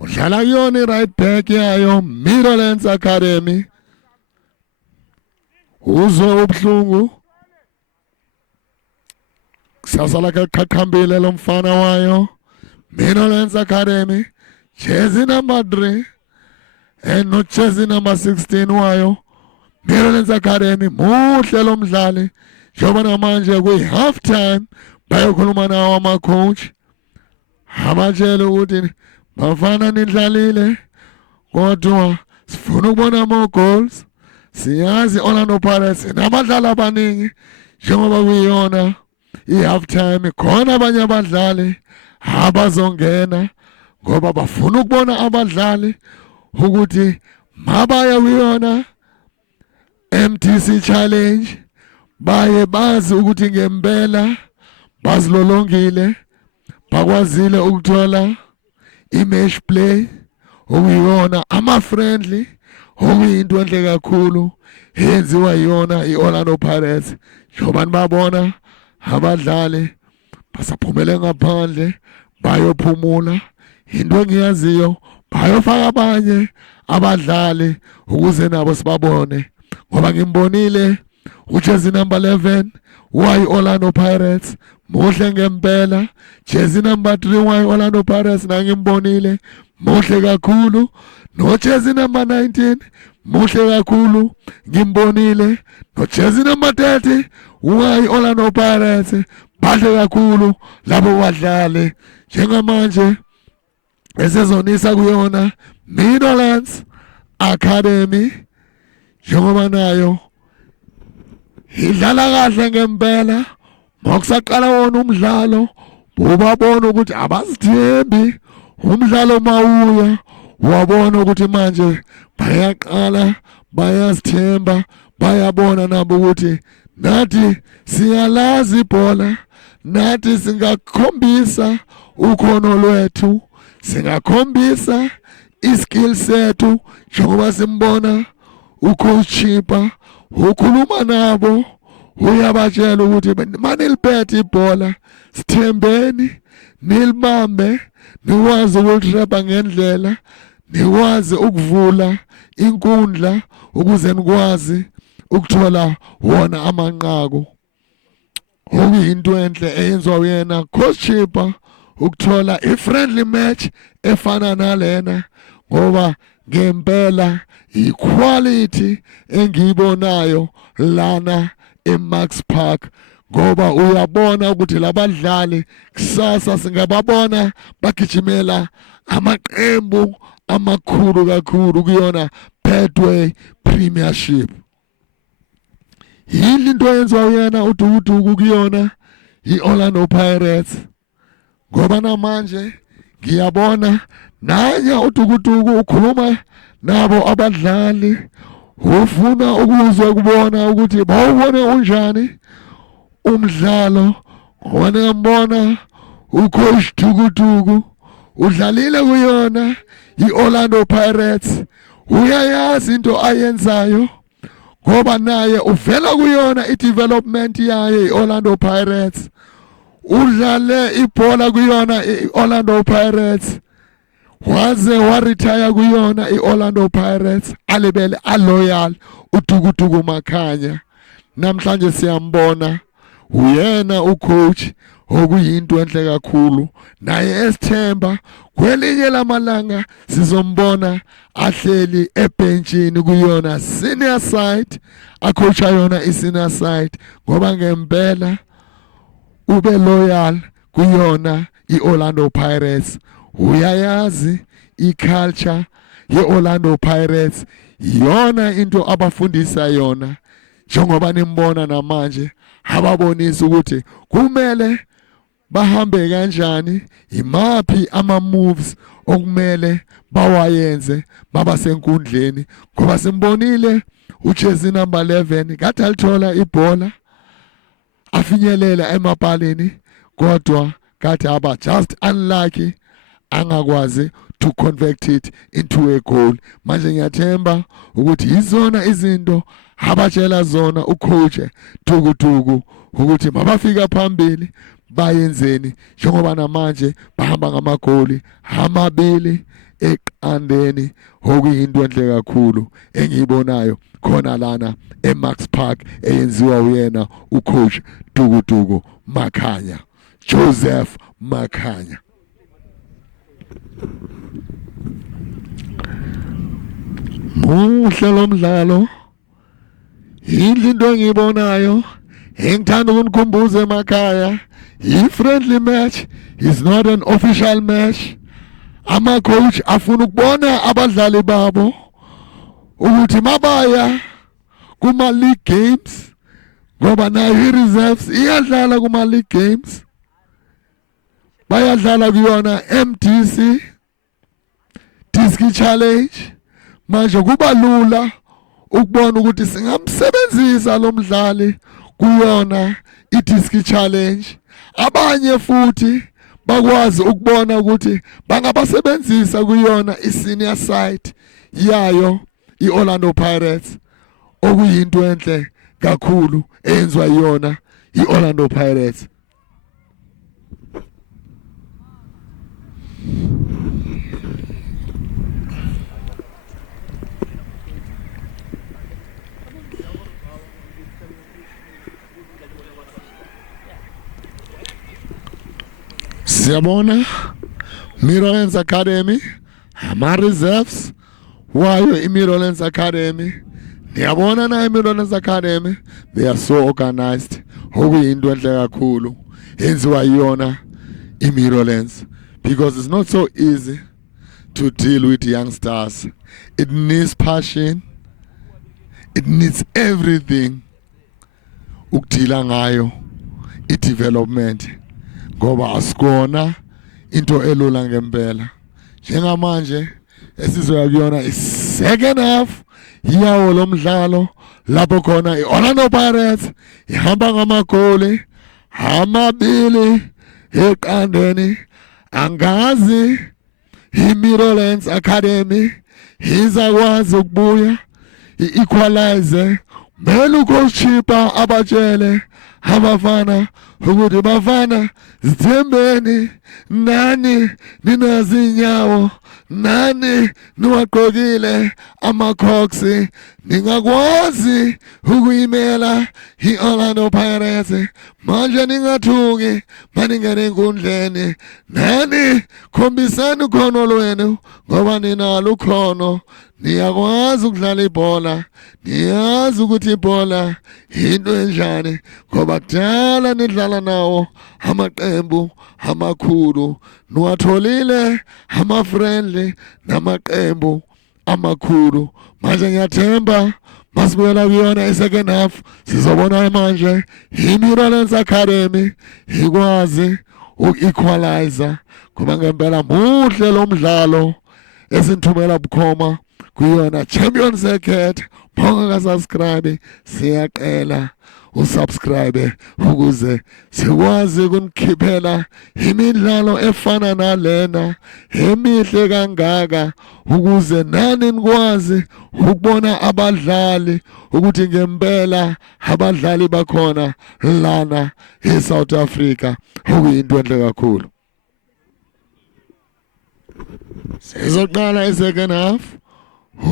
Udlala yona right back yayo Mirrorlands Academy. Uzwe ubuhlungu. Kusasa lakhe qhaqhambile lo mfana wayo Mirrorlands Academy. Jersey number 3. And no jersey number 16 wayo Mirrorlands Academy. Muhle lo mdlali. Njengoba manje kwi half time bayokhuluma nawo ama coach. Abatshela ukuthi bafana nidlalile kodwa sifuna ukubona more goals. Siyazi Orlando Pirates nabadlali abaningi njengoba kuyona i-half time khona abanye abadlali abazongena ngoba bafuna ukubona abadlali ukuthi mabaya kuyona MTC challenge baye bazi ukuthi ngempela bazilolongile bakwazile ukuthola i-match play okuyona ama-friendly okuyinto enhle kakhulu yenziwa yona i-Orlando Pirates. Njengoba nibabona abadlali basaphumele ngaphandle bayophumula into engiyaziyo bayofaka abanye abadlali ukuze nabo sibabone ngoba ngimbonile ujersey number 11 why Orlando Pirates muhle ngempela. Jersey number 3 why Orlando Pirates nangimbonile muhle kakhulu. No jersey number 19 muhle kakhulu ngimbonile. No jersey number 30 why Orlando Pirates bahle kakhulu labo badlali njengamanje esezonisa kuyona Mirrorlands Academy njengoba nayo idlala kahle ngempela. Mokusaqala wona umdlalo bobabona ukuthi abazithembi umdlalo mawuya wabona ukuthi manje bayaqala bayazithemba bayabona nabo ukuthi nathi siyalazi ibhola nathi singakhombisa ukhono lwethu singakhombisa iskill sethu njengoba simbona ucoach Chippa ukhuluma nabo uyabatshela ukuthi maniliphethe ibhola sithembeni nilibambe nikwazi ukulitrapa ngendlela nikwazi ukuvula inkundla ukuze nikwazi ukuthola wona amanqaku. okuyinto enhle eyenziwa uyena coach Chipper ukuthola i-friendly match efana nalena ngoba ngempela equality engiyibonayo lana eMax Park ngoba uyabona ukuthi labadlali kusasa singababona bagijimela amaqembu amakhulu kakhulu kuyona Betway Premiership. Yini into eyenziwa uyena udukuduku kuyona i-Orlando Pirates ngoba namanje ngiyabona nanya udukuduku ukhuluma nabo abadlali ufuna ukuzwa kubona ukuthi bawubone unjani umdlalo ngoba ngiyambona ucoach Dukuduku udlalile kuyona i-Orlando Pirates uyayazi into ayenzayo ngoba naye uvela kuyona i-development yayo i-Orlando Pirates udlale ibhola kuyona i-Orlando Pirates waze waretire kuyona i-Orlando Pirates alebele aloyal uDukuduku Makhanya namhlanje siyambona uyena ucoach okuyinto enhle kakhulu naye esithemba kwelinye lamalanga sizombona ahleli ebenchini kuyona senior side acoacha yona i-senior side ngoba ngempela ube loyal kuyona i-Orlando Pirates uyayazi i-culture ye-Orlando Pirates yona into abafundisa yona njengoba nimbona namanje ababonisa ukuthi kumele bahambe kanjani imaphi ama-moves okumele bawayenze baba senkundleni ngoba simbonile uJersey number 11 kade alithola ibhola afinyelela emapaleni kodwa kade aba just unlucky angakwazi to convert it into a goal. Manje ngiyathemba ukuthi izona izinto abatshela zona ucoach Dukuduku ukuthi mabafika phambili bayenzeni njengoba namanje bahamba ngamagoli amabili eqandeni okuyinto enhle kakhulu engiyibonayo khona lana eMax Park eyenziwa uyena ucoach Dukuduku Makhanya Joseph Makhanya. Muhle lo mdlalo yindlu into engiyibonayo engithanda ukunikhumbuza emakhaya i-friendly match is not an official match. Ama-coach afuna ukubona abadlali babo ukuthi mabaya kuma-league games ngoba nayo i-reserves iyadlala kuma-league games bayadlala kuyona MDC Disc Challenge manje kuba lula ukubona ukuthi singamsebenzisa lo mdlali kuyona i-Disc Challenge abanye futhi bakwazi ukubona ukuthi bangabasebenzisa kuyona i-senior side yayo i-Orlando Pirates okuyinto enhle kakhulu eyenziwa yona i-Orlando Pirates. Siyabona Mirrorlands Academy ama-reserves wayo i-Mirrorlands Academy niyabona na i-Mirrorlands Academy they are so organized okuyinto enhle kakhulu yenziwa yona i-Mirrorlands because it's not so easy to deal with youngsters. It needs passion, it needs everything ukudila ngayo i-development ngoba asikona into elula ngempela njengamanje esizoya kuyona i-second half yawo lo mdlalo lapho khona i-Orlando Pirates ihamba ngamagoli amabili eqandeni angazi i-Mirrorlands Academy izakwazi ukubuya i-equalize mele ucoach Chipper abatshele abafana ukuthi bafana zithembeni nani ninazi inyawo nani niwagqokile amaCox ningakwazi ukuyimela i-Orlando Pirates manje ningathuki maningene enkundleni nani khombisani ukhono lwenu ngoba ninalo ukhono niyakwazi ukudlala ibhola niyazi ukuthi ibhola into enjani ngoba kudala nidlala nawo amaqembu amakhulu niwatholile ama-friendly namaqembu amakhulu manje ngiyathemba masibuyela kuyona i-second half sizobona manje i-Mirrorlands Academy ikwazi uku-equalizer ngoba ngempela muhle lo mdlalo esinithumela bukhoma kuyona Champion Circuit mongakasubscribe siyaqela usubscribe ukuze sikwazi ukunikhiphela imidlalo efana nalena emihle kangaka ukuze nani nikwazi ukubona abadlali ukuthi ngempela abadlali bakhona lana eSouth Africa okuyinto enhle kakhulu. Sizoqala i-second half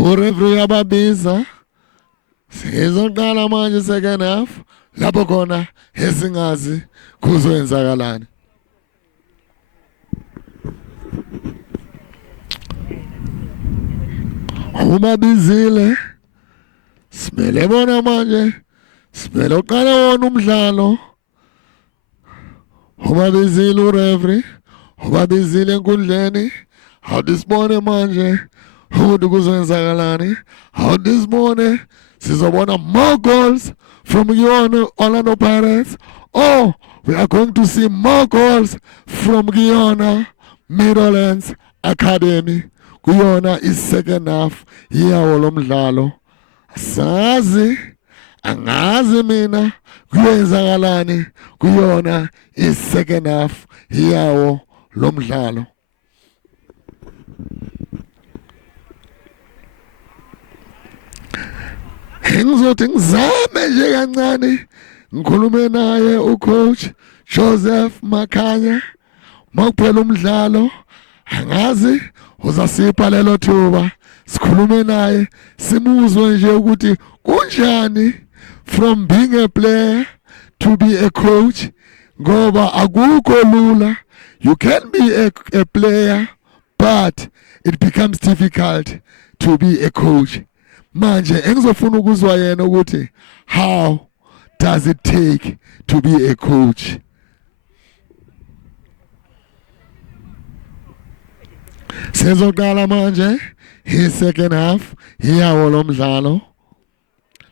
ureferee yababiza sizoqala manje i-second half lapho khona esingazi kuzoyenzakalani. Umabizile simele bona manje simele uqala wona umdlalo umabizile ureferee umabizile enkundleni awudisibone manje ukuthi kuzoyenzakalani awudisibone sizobona more goals from Guyana Orlando Pirates. Oh, we are going to see more goals from Guyana Mirrorlands Academy. Guyana is second half yawo lo mdlalo. Sazi angazi mina kuyenzakalani Guyana is second half yawo lo mdlalo. Ngizothi ngizame nje kancane ngikhulume naye ucoach Joseph Makhanya makuphela umdlalo angazi uzasipha lelo thuba sikhulume naye simuzwe nje ukuthi kunjani from being a player to be a coach ngoba akukho lula. You can be a player but it becomes difficult to be a coach. Manje engizofuna ukuzwa yena ukuthi how does it take to be a coach. Sizoqala manje i-second half yawo lo mdlalo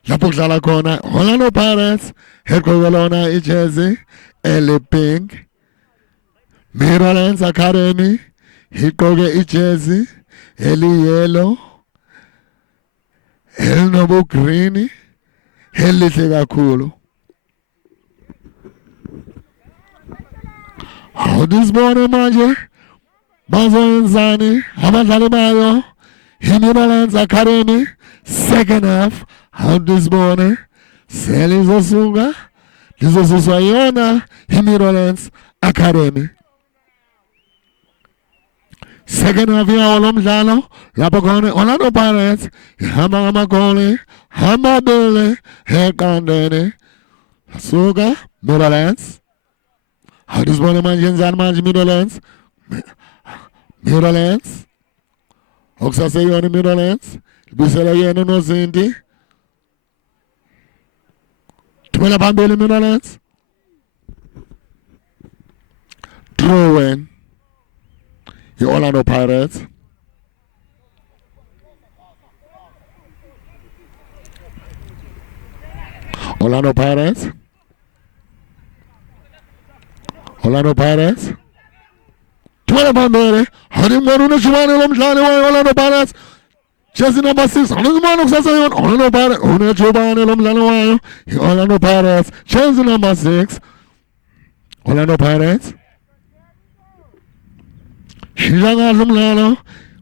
lapho kudlala khona Orlando Pirates egqoke lona ijezi eli-pink. Mirrorlands Academy igqoke ijezi eli-yellow elinobu green elihle kakhulu. Awudisibone manje bazoyenzani abadlali bayo i-Mirrorlands Academy second half. Awudisibone selizosuka lizosuswa yona i-Mirrorlands Academy. Second half yawo lo mdlalo lapho khona Orlando Pirates ihamba ngamagoli amabili eqandeni suka Mirrorlands. Awudisibone manje yenzani manje Mirrorlands okusaseyona Mirrorlands libuyisela yena uNozinti thumela phambili Mirrorlands throw-in i-Orlando Pirates. Orlando Pirates thumela phambili Harimgona uneshubane lo mdlali wa-Orlando Pirates jersey number 6 Harimgona okusaseyona Orlando Pirates uneshubane lo mdlali wayo i-Orlando Pirates jersey number 6 Orlando Pirates shidlakahle umdlalo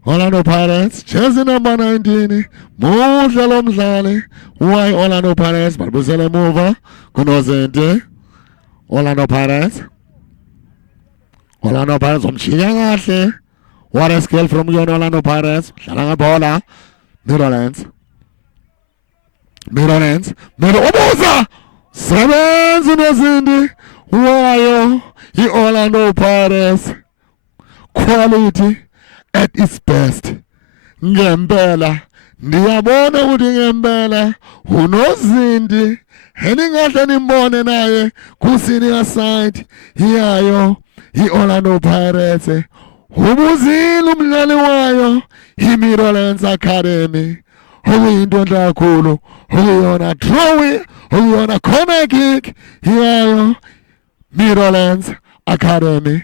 Orlando Pirates jersey number 19 muhle lo mdlali why Orlando Pirates balibuyisela emuva kuNozinti Orlando Pirates. Orlando Pirates umshiya kahle. What a skill from you Orlando Pirates. Dlala ngebola. Meadowlands. Ubuza. Sebenza uNozindi. Wayo. I-Orlando Pirates. Quality at its best. Ngempela. Ndiyabona ukuthi ngempela uNozindi eningahle nimbone naye ku-senior side yayo i-Orlando Pirates. Ubuzile umdlali wayo i-Meadowlands Academy. Okuyinto enhle kakhulu. Okuyona throw, okuyona corner kick yayo Meadowlands Academy.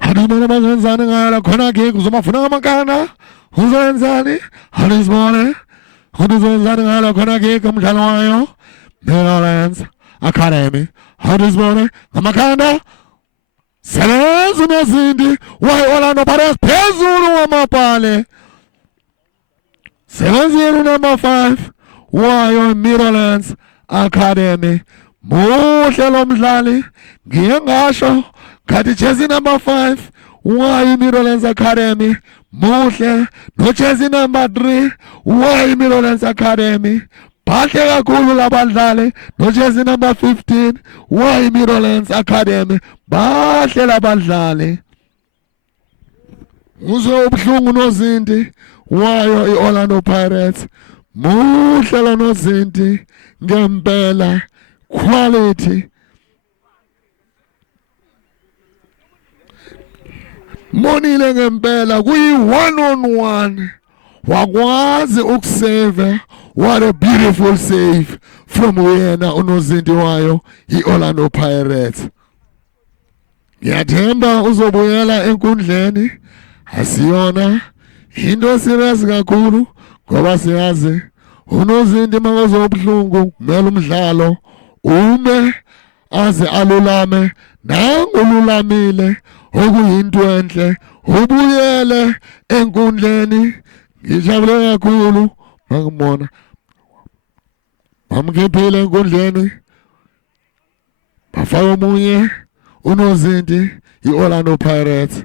Hadizibone bazenzani ngala khona kick uzomafuna ngamakana uzenzani hadizibone udizenzani ngala khona kick umdlalo wayo Meadowlands Academy hadizibone ngamakana sebenza uNozindi wayo Orlando Pirates phezulu wamapale sebenza number 5 wayo Meadowlands Academy muhle lo mdlali ngiye ngasho Kati jersey number 5, why Meadowlands Academy? Muhle, no jersey number 3, why Meadowlands Academy? Bahle kakhulu labadlali, no jersey number 15, why Meadowlands Academy? Bahle labadlali. Uzwe ubuhlungu uNozindi, wayo i-Orlando Pirates. Muhle lo Nozindi, ngempela, quality. Monile ngempela kuyi 1-on-1 wakwazi ukusave. What a beautiful save from wena uNozindi wayo i-Orlando Pirates. Ngiyathemba uzobuyela enkundleni. Asiyona into serious kakhulu ngoba siyazi uNozindi makazobuhlungu kumele umdlalo ume aze alulame nangululamile. Okuyinto enhle ubuyele enkundleni ngijabule kakhulu ngakubona bamkhiphile enkundleni bafaka omunye uNozindi i-Orlando Pirates.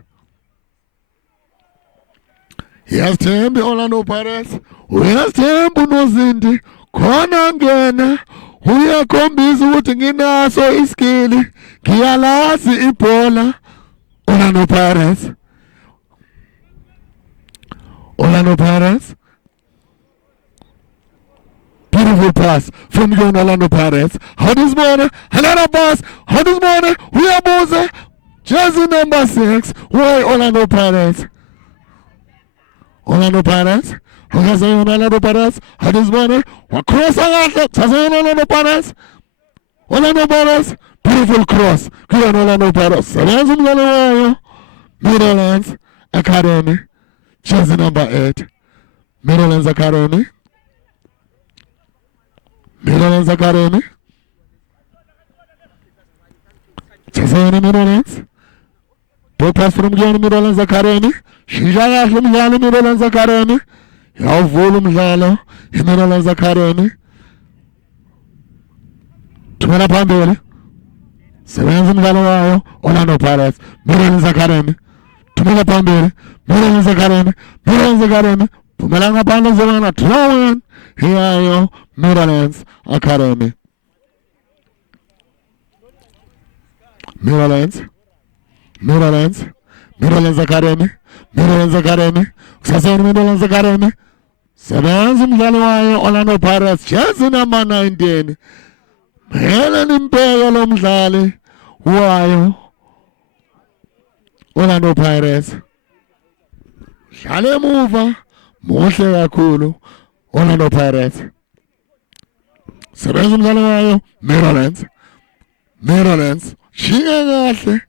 Uyazithemba i-Orlando Pirates, uyazithemba uNozindi khona ngena uyakhombisa ukuthi nginaso iskili ngiyalazi ibhola. Orlando Pirates. Orlando Pirates. Beautiful pass from your Orlando Pirates. How this morning? Another pass. How this morning? We are Mose. Jersey number 6. Why Orlando Pirates? Orlando Pirates. How say Orlando Pirates? How this morning? What cross Orlando Pirates? Orlando Pirates. Beautiful cross. Good Orlando Pirates. Sebenza umdlalo wayo Meadowlands Academy. Jersey number 8. Meadowlands Academy. Meadowlands Academy. Jersey Meadowlands. Ball pass from Meadowlands Academy. Shija from Meadowlands Academy. Yavula umdlalo Meadowlands Academy. Tumela phambili. Sebenza umdlalo wayo Orlando Pirates. Meadowlands Academy. Tumela phambili. Meadowlands Academy. Meadowlands Academy. Tumela ngaphandle zona throw-in. Hiyayo Meadowlands Academy. Meadowlands Academy. Meadowlands Academy. Kusaseni Meadowlands Academy. Sebenza umdlalo wayo Orlando Pirates. Jersey number 19. Phela nimpeka lo mdlali wayo Orlando Pirates. Dlala emuva muhle kakhulu Orlando Pirates. Sebenza umdlalo wayo Meadowlands. Shinga kahle.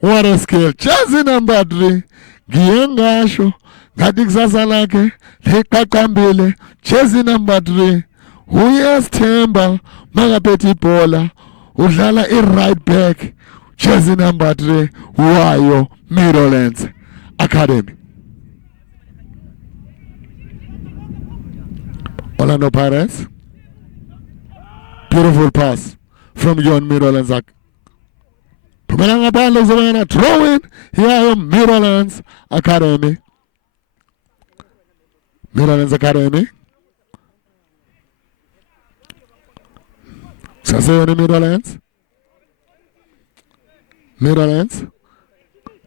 What a skill. Jersey number 3. Ngiye ngasho ngathi kusasa lakhe liqaqambile. Jersey number 3. Uyasithemba makaphethe ibhola udlala i-right back. Jersey number 3 wayo Meadowlands Academy. Orlando Pirates. Beautiful pass from John Mirrorlands. Pumela ngaphandle kuzobana throw in here Mirrorlands Academy. Mirrorlands Academy. Saseyoni Mirrorlands.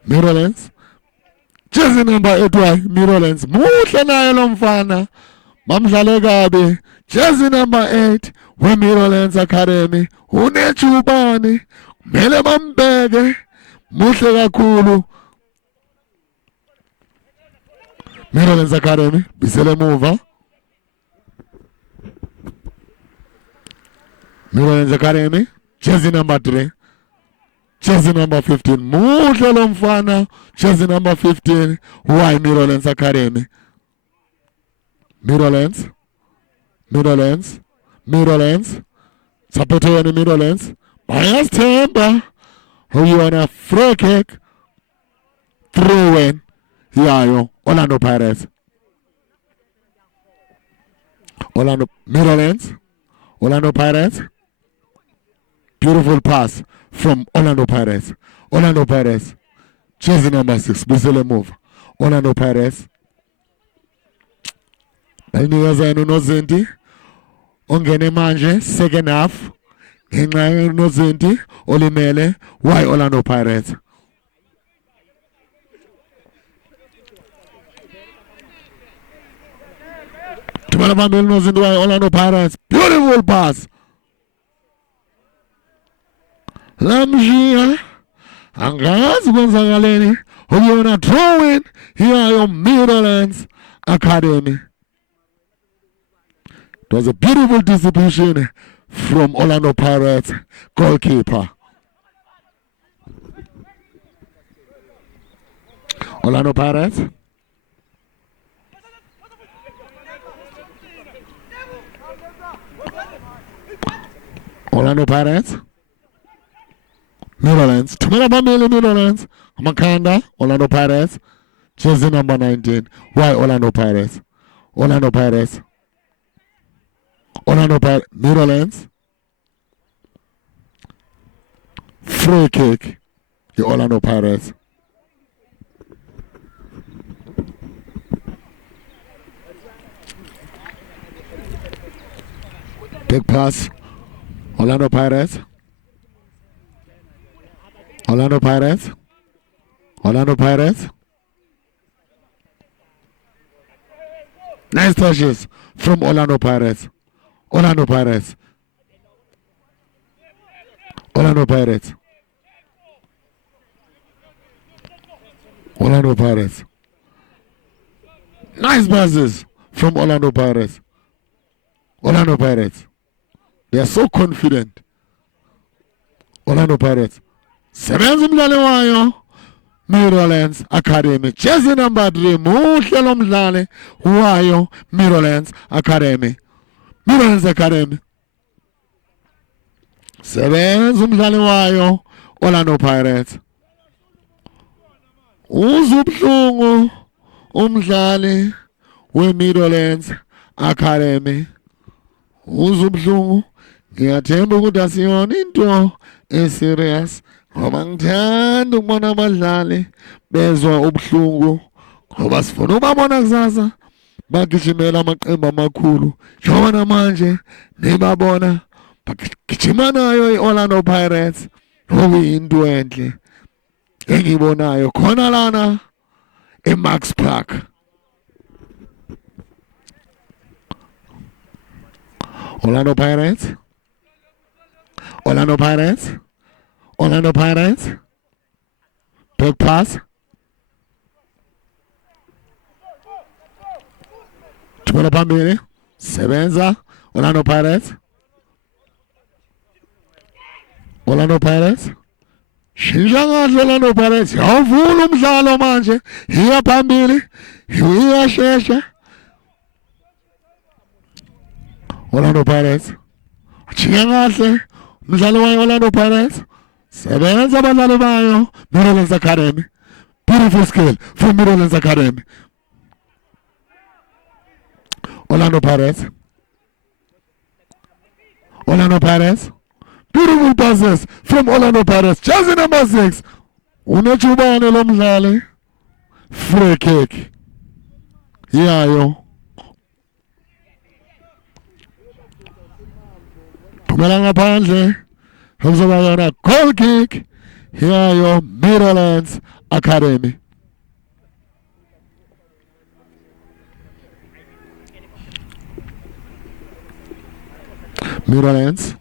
Mirrorlands. Jersey number 8 Mirrorlands. Muhle naye lo mfana. Bamdlale kabi. Jersey number 8 Mirrorlands Academy. Unechubani. Mele bambeke. Muhle kakhulu. Mirrorlands Academy. Bisele move. Mirrorlands Academy. Jersey number 3. Jersey number 15. Muhle lo mfana. Jersey number 15. Why Mirrorlands Academy? Mirrorlands. Support on the Mirrorlands. Bias Temba. Who you want a free kick? Throw in. Yayo. Orlando Pirates. Mirrorlands. Orlando Pirates. Beautiful pass from Orlando Pirates. Jersey number 6. Busele move. Orlando Pirates. Bayinikeza uNozinti. Ongene manje second half. Ngenxa uNozinti olimele. Why Orlando Pirates? Tumela phambili uNozinti why Orlando Pirates. Beautiful pass. Lamjia angazi kwenzakaleni ukuyona throw in here Mirrorlands Academy. It was a beautiful distribution from Orlando Pirates goalkeeper. Orlando Pirates. Mirrorlands. Tumela phambili Mirrorlands. Makanda. Orlando Pirates. Jersey number 19. Why Orlando Pirates? Mirrorlands. Free kick. The Orlando Pirates. Big pass. Orlando Pirates. Nice touches from Orlando Pirates. Nice passes from Orlando Pirates. They are so confident. Orlando Pirates. Sebenza umdlali wayo. Mirrorlands Academy. Jersey number 3. Muhle lo mdlali wayo. Mirrorlands Academy. Sebenza umdlali wayo. Orlando Pirates. Uzubhlungu umdlali we-Mirrorlands Academy. Uzubhlungu. Ngiyathemba ukuthi asiyona into serious. Ngoba ngithanda ukubona abadlali bezwa ubuhlungu ngoba sifuna ubabona kusasa bagijimela amaqembu amakhulu njengoba namanje nibabona bagijima nayo i-Orlando Pirates okuyinto enhle engibonayo khona lana eMax Park. Orlando Pirates. Big pass. Tumela phambili. Sebenza. Orlando Pirates. Shinja kahle Orlando Pirates. Yavula umdlalo manje. Hiya phambili. Iyashesha. Orlando Pirates. Chinga kahle. Umdlalo wa Orlando Pirates. Sebenza abadlali bayo. Mirrorlands Academy. Beautiful skill from Mirrorlands Academy. Orlando Pirates. Orlando Pirates. Beautiful passes from Orlando Pirates. Jersey number 6. Unechubane lo mdlali. Free kick. Yayo. Phumela ngaphandle. Kuzoba yona goal kick. Yayo Meadowlands Academy. Meadowlands.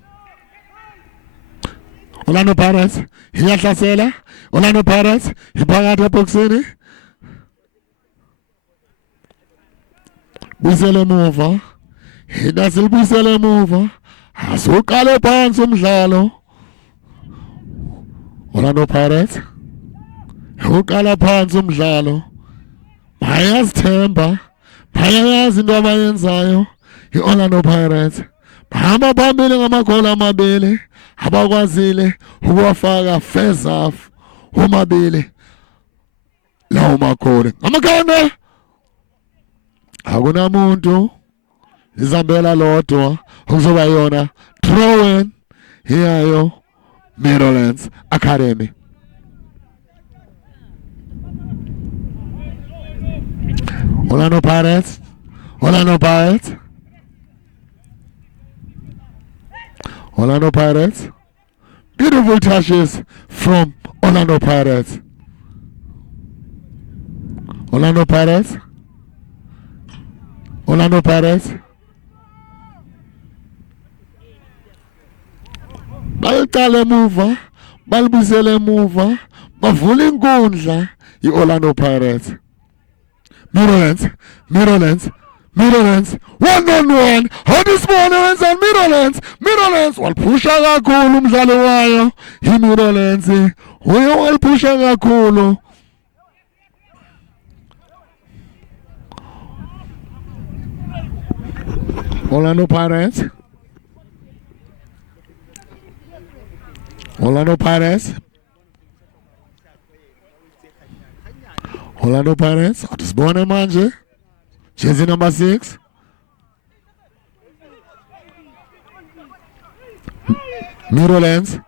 Orlando Pirates. Iyahlasela. Orlando Pirates. Iphakathi eboxini. Busele emuva. Hina silibusele emuva. Asuqale phansi umdlalo. Orlando Pirates. Uqala phansi umdlalo. Bayazithemba. Bayayazi into abayenzayo. I-Orlando Pirates. Bahamba phambili ngamagoli amabili. Abakwazile ukuwafaka first half. Umabili. Lawo magoli. Amakhanda. Akunamuntu. Izambela lodwa. Kuzoba yona throw in. Hiyayo Meadowlands Academy. Orlando Pirates. Orlando Pirates. Orlando Pirates. Beautiful touches from Orlando Pirates. Orlando Pirates. Orlando Pirates. Baliqala emuva, balibisele emuva, bavula inkundla i-Orlando Pirates. Meadowlands, Meadowlands, Meadowlands, 1-on-1, Huddersfield and Meadowlands, Meadowlands, waliphusha kakhulu umdlalo wayo, i-Meadowlands, uye waliphusha kakhulu. Orlando Pirates. Orlando Pirates. Orlando Pirates. Huddersfield manje. Jersey number 6. Meadowlands.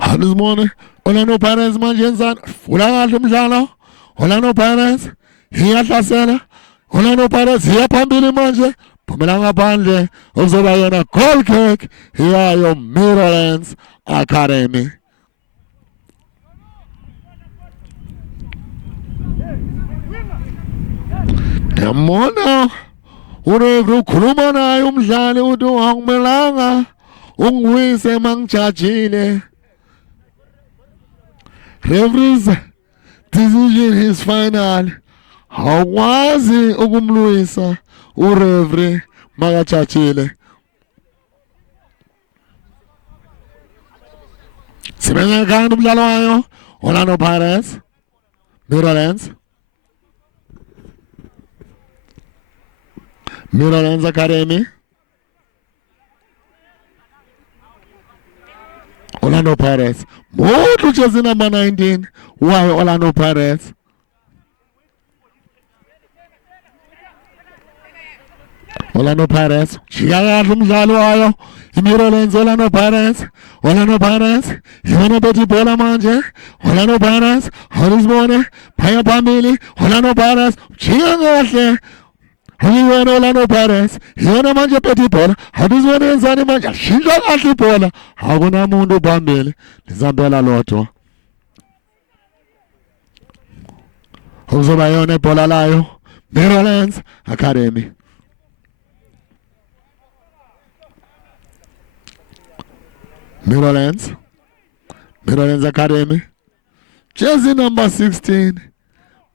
Huddersfield. Orlando Pirates manje enzani. Fula kahle umdlalo. Orlando Pirates. Iyahlasela. Orlando Pirates iyaphambili manje. Phumela ngaphandle. Uzoba yona goal kick. Iyayo Meadowlands Academy. Yamona. Urefu ukhuluma naye umdlali uthi akumelanga ungiwise mangijajile. Referee's decision is final. Awukwazi ukumlwisa ureferee makajajile. Sibenga kanti umdlalo wayo. Orlando Pirates. Meadowlands. Meadowlands Academy. Orlando Pirates. Mutu jersey number 19. Why Orlando Pirates? Orlando Pirates. Chigaya from Zalwayo. Meadowlands Orlando Pirates. Orlando Pirates. Ivana Betty Bola Manje. Orlando Pirates. Huddersfield. Paya Pambili. Orlando Pirates. Chigaya. Orlando Pirates. Ivana Manje Betty Bola. Huddersfield enzani manje. Shinja kahle bola. Hakuna muntu phambili. Lizambela lodwa. Uzoba yona ibhola layo. Meadowlands Academy. Meadowlands. Meadowlands Academy. Jersey number 16.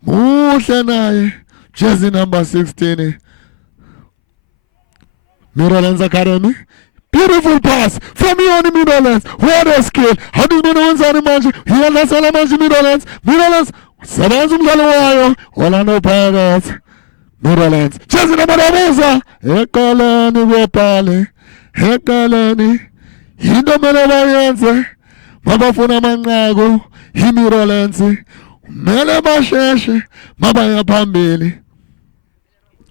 Muhle naye. Jersey number 16. Meadowlands Academy. Beautiful pass from Yoni Meadowlands. What a skill. How does Meadowlands animation? Here let's animation Meadowlands. Meadowlands. Sebenza umdlalo wayo. Orlando Pirates. Meadowlands. Jersey number 9. Ekalani wepale. Ekalani. Into mele bayenze. Mabafuna amanqaku. I-Meadowlands. Mele basheshe. Mabaya phambili.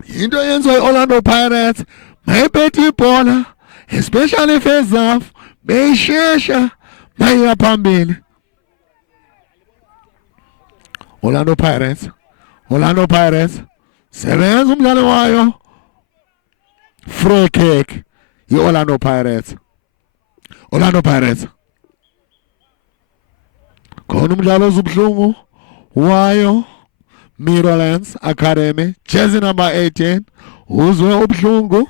into yenziwa i-Orlando Pirates mayiphethe ibhola especially first half beyishesha bayiya phambili. Orlando Pirates sebenza umdlalo wayo, free kick i-Orlando Pirates. Khona umdlalo ozubuhlungu wayo, Meadowlands Academy, jersey number 18, uzwe ubuhlungu.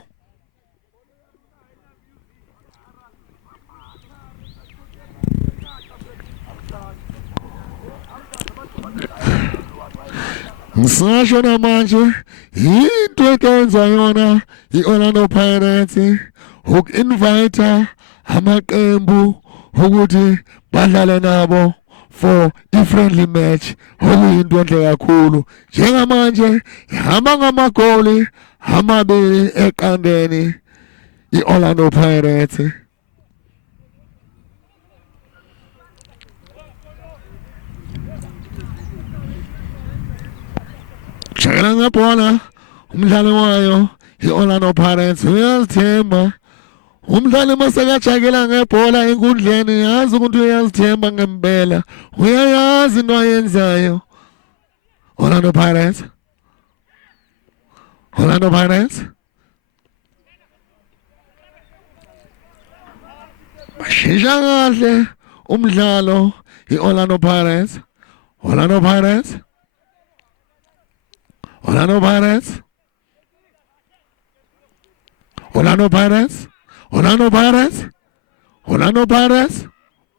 Ngisasho namanje into ekenza yona i-Orlando Pirates uku-invite amaqembu ukuthi badlale nabo for i-friendly match, okuyinto enhle kakhulu. Njengamanje ihamba ngamagoli amabili eqandeni i-Orlando Pirates. Shakela ngebhola umdlalo wayo i-Orlando Pirates uyazithemba. Umdlali masakajakela ngebhola enkundleni yazi ukuthi uyazithemba ngempela, uyayazi into ayenzayo. Orlando Pirates bashintsha kahle umdlalo i-Orlando Pirates. Orlando Pirates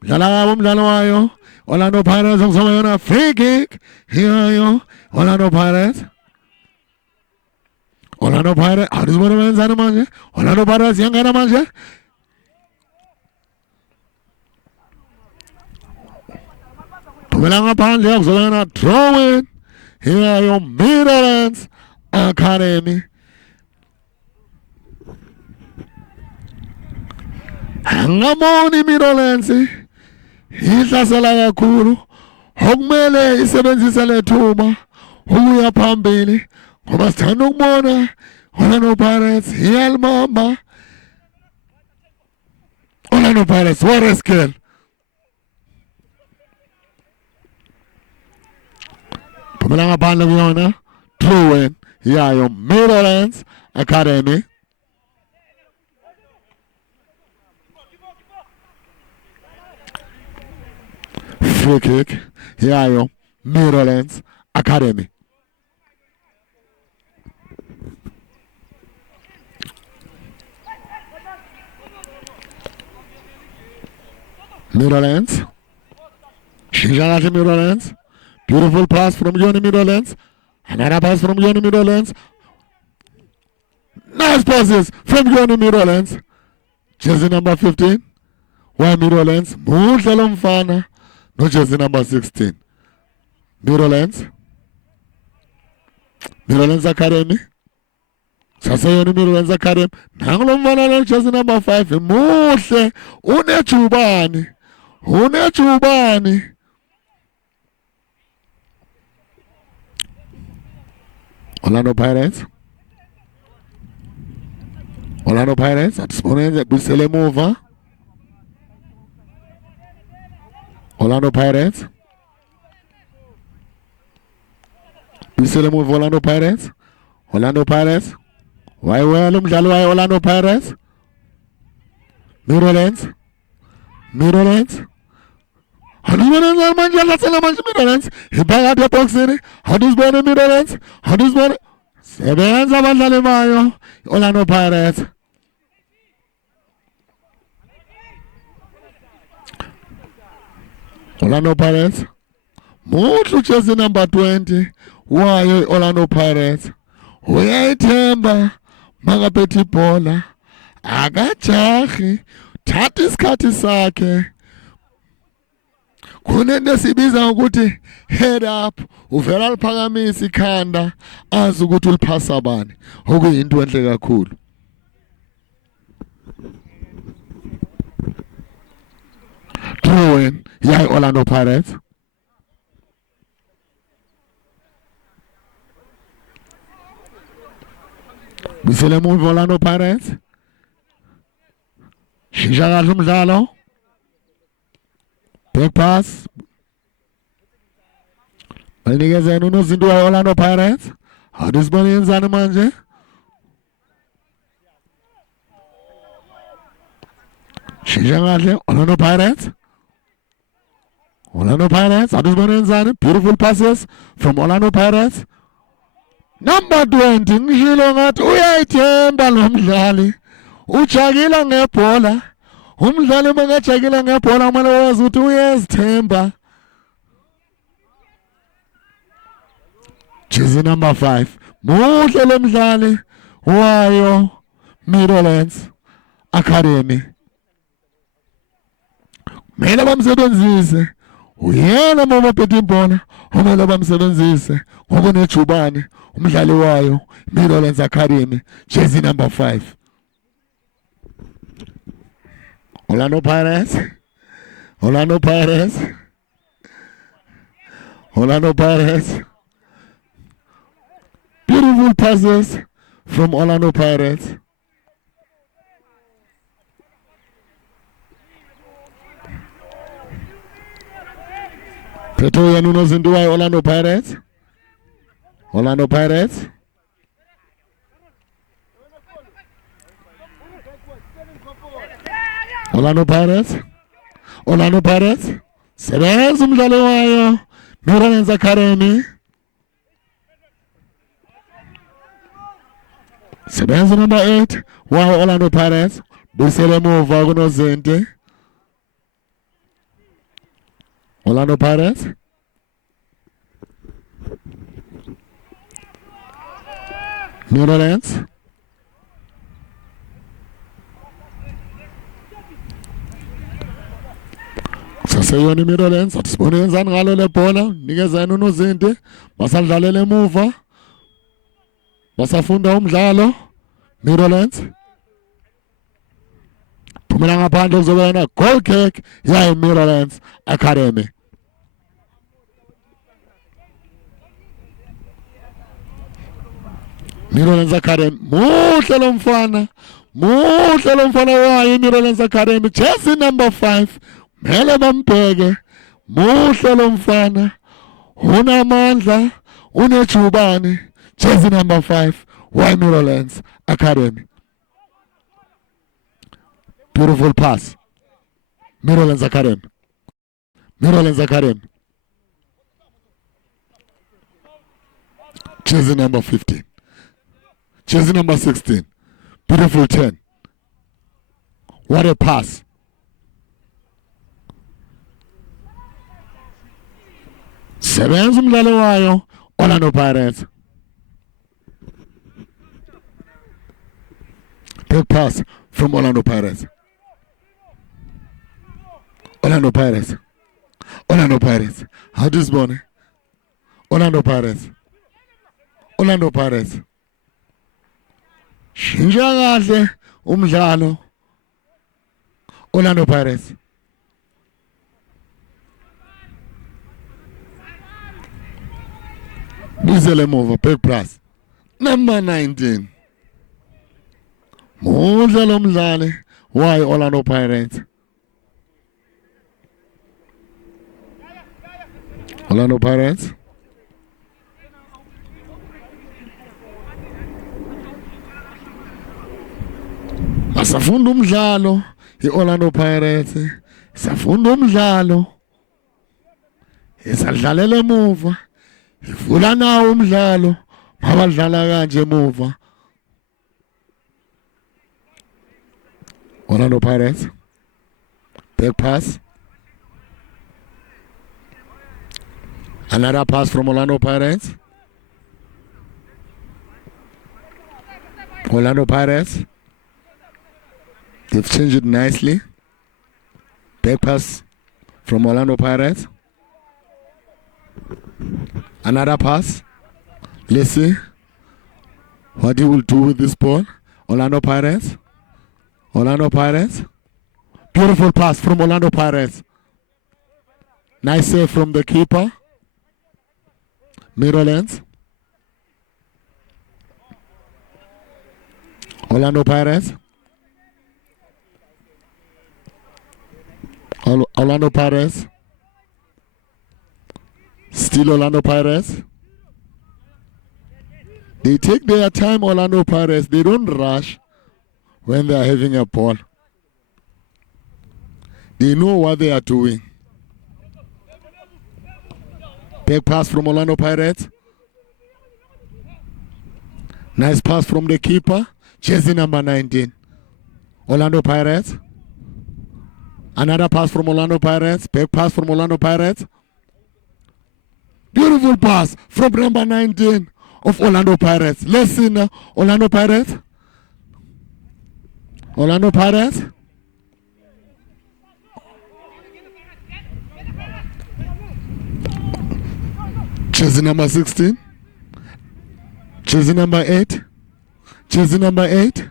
dlala kabo umdlalo wayo. Orlando Pirates okusoma yona free kick hiyayo. Orlando Pirates awuzibona benzani manje. Orlando Pirates yangena manje. Phumela ngaphandle kuzoba yona throw-in hiyayo, Meadowlands Academy. Angaboni Meadowlands ihlasela kakhulu, okumele isebenzise lethuba ukuya phambili ngoba sithanda ukubona Orlando Pirates iyalimamba. Orlando Pirates what a skill. Phumela ngaphandle kuyona throw-in yayo, Meadowlands Academy. Free kick yayo, Meadowlands Academy. Meadowlands. Meadowlands. Beautiful pass from Yoni Meadowlands. Another pass from Yoni Meadowlands. Nice passes from Yoni Meadowlands. Jersey number 15. Why Meadowlands? Mudlalo mfana. No jersey number 16. Meadowlands Academy. Sasayoni Meadowlands Academy. Nangulo mfana lo jersey number 5. Muhle. Unechubani. Orlando Pirates atisibonenze kwisele emuva. Orlando Pirates wayewela umdlalo wayo Orlando Pirates. Meadowlands Hadizibona manje lasela manje Meadowlands iphakathi eboxini. Hadizibona Meadowlands sebenza abadlali bayo Orlando Pirates. Muhle jersey number 20 wayo Orlando Pirates. Uyayithemba makaphethe ibhola, akajahi, thatha isikhathi sakhe. Kunento sibiza ukuthi head up, uvela liphakamisa ikhanda azi ukuthi uliphasa bani, okuyinto enhle kakhulu. Throw-in yayi Orlando Pirates. Bisele move Orlando Pirates. Shisha kahle umdlalo. Back pass. Banikezeni unozinto wa Orlando Pirates. Hadisibona yenzani manje? Shisha kahle Orlando Pirates. Orlando Pirates. Hadisibona yenzani? Beautiful passes from Orlando Pirates. Number 20 ngishilo ngathi uyayithemba lo mdlali. Ujakila ngebhola. Umdlali mangajakila ngebhola kumele wazi ukuthi uyazithemba. Jersey number 5. Muhle lo mdlali wayo Meadowlands Academy. Kumele bamsebenzise. Uyena mama phethe ibhola. Kumele bamsebenzise ngoba unejubane umdlali wayo Meadowlands Academy. Jersey number 5. Orlando Pirates. Orlando Pirates. Orlando Pirates. Beautiful passes from Orlando Pirates. Pretoria Nunos in Dubai, Orlando Pirates. Orlando Pirates. Orlando Pirates. Orlando Pirates. Sebenza umdlali wayo Meadowlands Academy. Sebenza number 8 wayo Orlando Pirates. Busele emuva kunozinti. Orlando Pirates. Meadowlands. Saseyona Meadowlands asibone yenzani ngalo le bhola nikezani unozinti basadlalela emuva basafunda umdlalo Meadowlands phumela ngaphandle kuzoba goal kick ya Meadowlands Academy. Meadowlands Academy muhle lo mfana wayo Meadowlands Academy jersey number 5. Mele bambheke muhle lo mfana unamandla unejubane jersey number 5 wa Meadowlands Academy. Beautiful pass. Meadowlands Academy. Meadowlands Academy. Jersey number 15. Jersey number 16. Beautiful 10. What a pass. Sebenza umdlalo wayo Orlando Pirates. Big pass from Orlando Pirates. Orlando Pirates. Orlando Pirates. How this morning? Orlando Pirates. Orlando Pirates. Shinja kahle umdlalo. Orlando Pirates. Busele emuva big pass. Number 19. Muhle lo mdlali wayo Orlando Pirates. Orlando Pirates. Basafunda umdlalo iOrlando Pirates. Safunda umdlalo. Isadlalela emuva. Ivula nawo umdlalo. Mabadlala kanje emuva. Orlando Pirates. Back pass. Another pass from Orlando Pirates. Orlando Pirates. They've changed it nicely. Back pass from Orlando Pirates. Another pass. Let's see what he will do with this ball. Orlando Pirates. Orlando Pirates. Beautiful pass from Orlando Pirates. Nice save from the keeper. Meadowlands. Orlando Pirates. Orlando Pirates. Still Orlando Pirates. They take their time, Orlando Pirates. They don't rush when they are having a ball. They know what they are doing. Back pass from Orlando Pirates. Nice pass from the keeper. Jersey number 19. Orlando Pirates. Another pass from Orlando Pirates. Back pass from Orlando Pirates. Beautiful pass from number 19 of Orlando Pirates. Let's see now. Orlando Pirates. Orlando Pirates. Jersey number 16. Jersey number 8. Jersey number 8.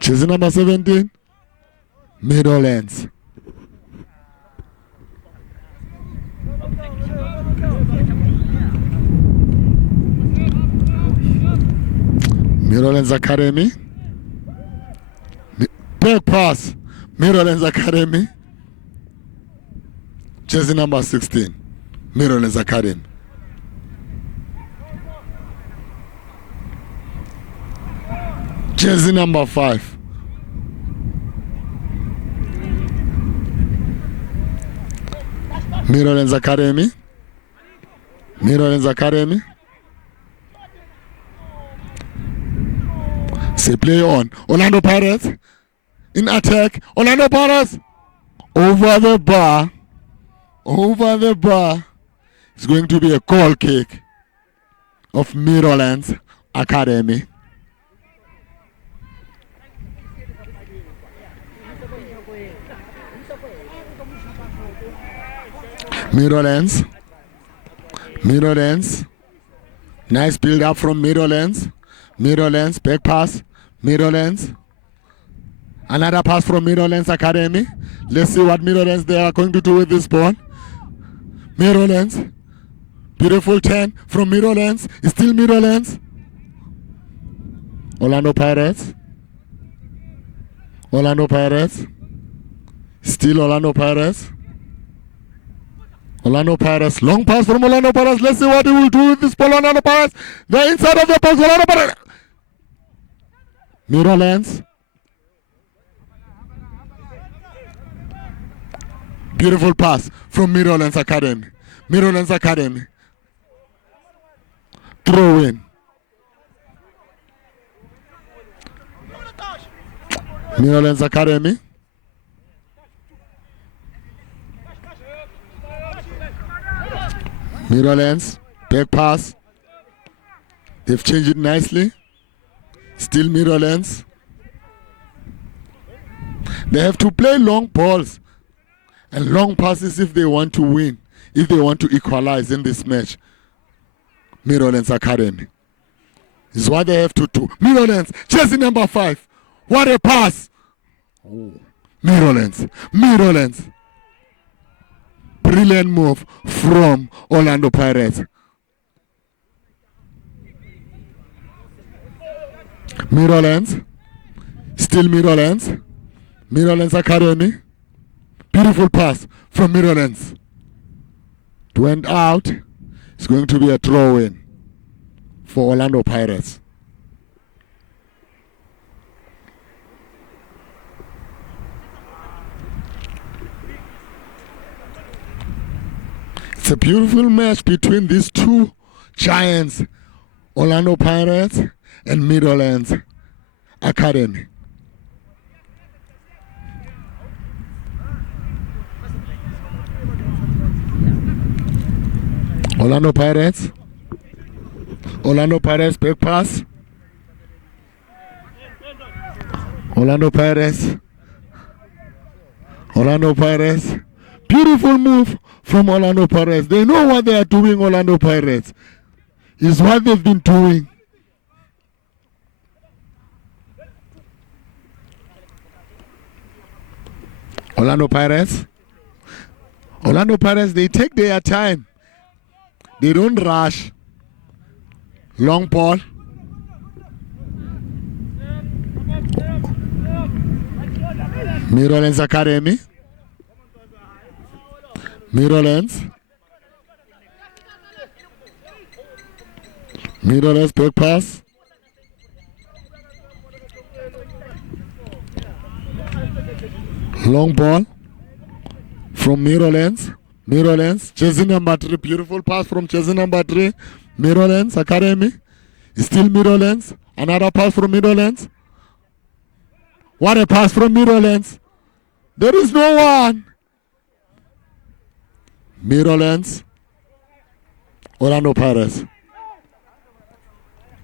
Jersey number 17. Meadowlands. Meadowlands Academy. Back pass. Meadowlands Academy. Jersey number 16. Meadowlands Academy. Jersey number 5. Meadowlands Academy. Meadowlands Academy. Say play on. Orlando Pirates. In attack. Orlando Pirates. Over the bar. Over the bar. It's going to be a goal kick of Meadowlands Academy. Meadowlands. Meadowlands. Nice build up from Meadowlands. Meadowlands. Back pass. Meadowlands. Another pass from Meadowlands Academy. Let's see what Meadowlands they are going to do with this ball. Meadowlands. Beautiful 10 from Meadowlands. It's still Meadowlands. Orlando Pirates. Orlando Pirates. Still Orlando Pirates. Orlando Pirates. Long pass from Orlando Pirates. Let's see what he will do with this ball. Orlando Pirates. The inside of the box. Orlando Pirates. Meadowlands. Beautiful pass from Meadowlands Academy. Meadowlands Academy. Throw in. Meadowlands Academy. Meadowlands. Back pass. They've changed it nicely. Still Meadowlands. They have to play long balls and long passes if they want to win, if they want to equalize in this match. Meadowlands Academy is what they have to do. Meadowlands, jersey number 5. What a pass! Oh. Meadowlands, Meadowlands. Brilliant move from Orlando Pirates. Meadowlands, still Meadowlands. Meadowlands Academy. Beautiful pass from Meadowlands. It went out. It's going to be a throw-in for Orlando Pirates. It's a beautiful match between these two giants, Orlando Pirates and Meadowlands Academy. Orlando Pirates. Orlando Pirates, back pass. Orlando Pirates. Orlando Pirates. Beautiful move from Orlando Pirates. They know what they are doing, Orlando Pirates. It's what they've been doing. Orlando Pirates. Orlando Pirates, they take their time. They don't rush. Long ball. Mirrorlands Academy. Mirrorlands. Mirrorlands back pass. Long ball from Mirrorlands. Mirrorlands. Jersey number 3. Beautiful pass from jersey number 3. Mirrorlands Academy. Still Mirrorlands. Another pass from Mirrorlands. What a pass from Mirrorlands. There is no one. Mirrorlands. Orlando Pirates.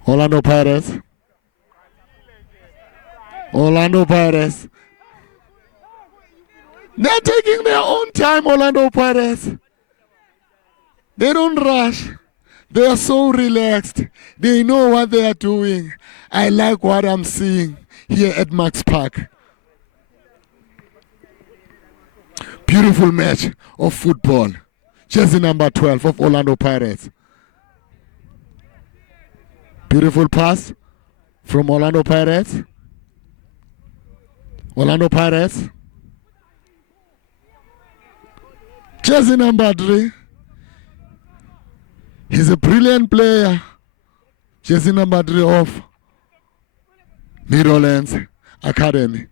Orlando Pirates. Orlando Pirates. They're taking their own time, Orlando Pirates. They don't rush. They are so relaxed. They know what they are doing. I like what I'm seeing here at Max Park. Beautiful match of football. Jersey number 12 of Orlando Pirates. Beautiful pass from Orlando Pirates. Orlando Pirates. Jersey number 3. He's a brilliant player. Jersey number 3 of Mirrorlands Academy.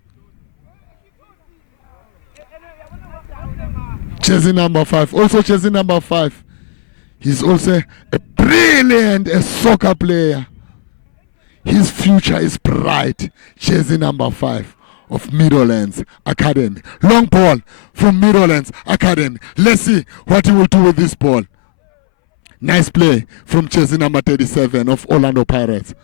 Jersey number 5. Also jersey number 5. He's also a brilliant soccer player. His future is bright. Jersey number 5 of Mirrorlands Academy. Long ball from Mirrorlands Academy. Let's see what he will do with this ball. Nice play from jersey number 37 of Orlando Pirates.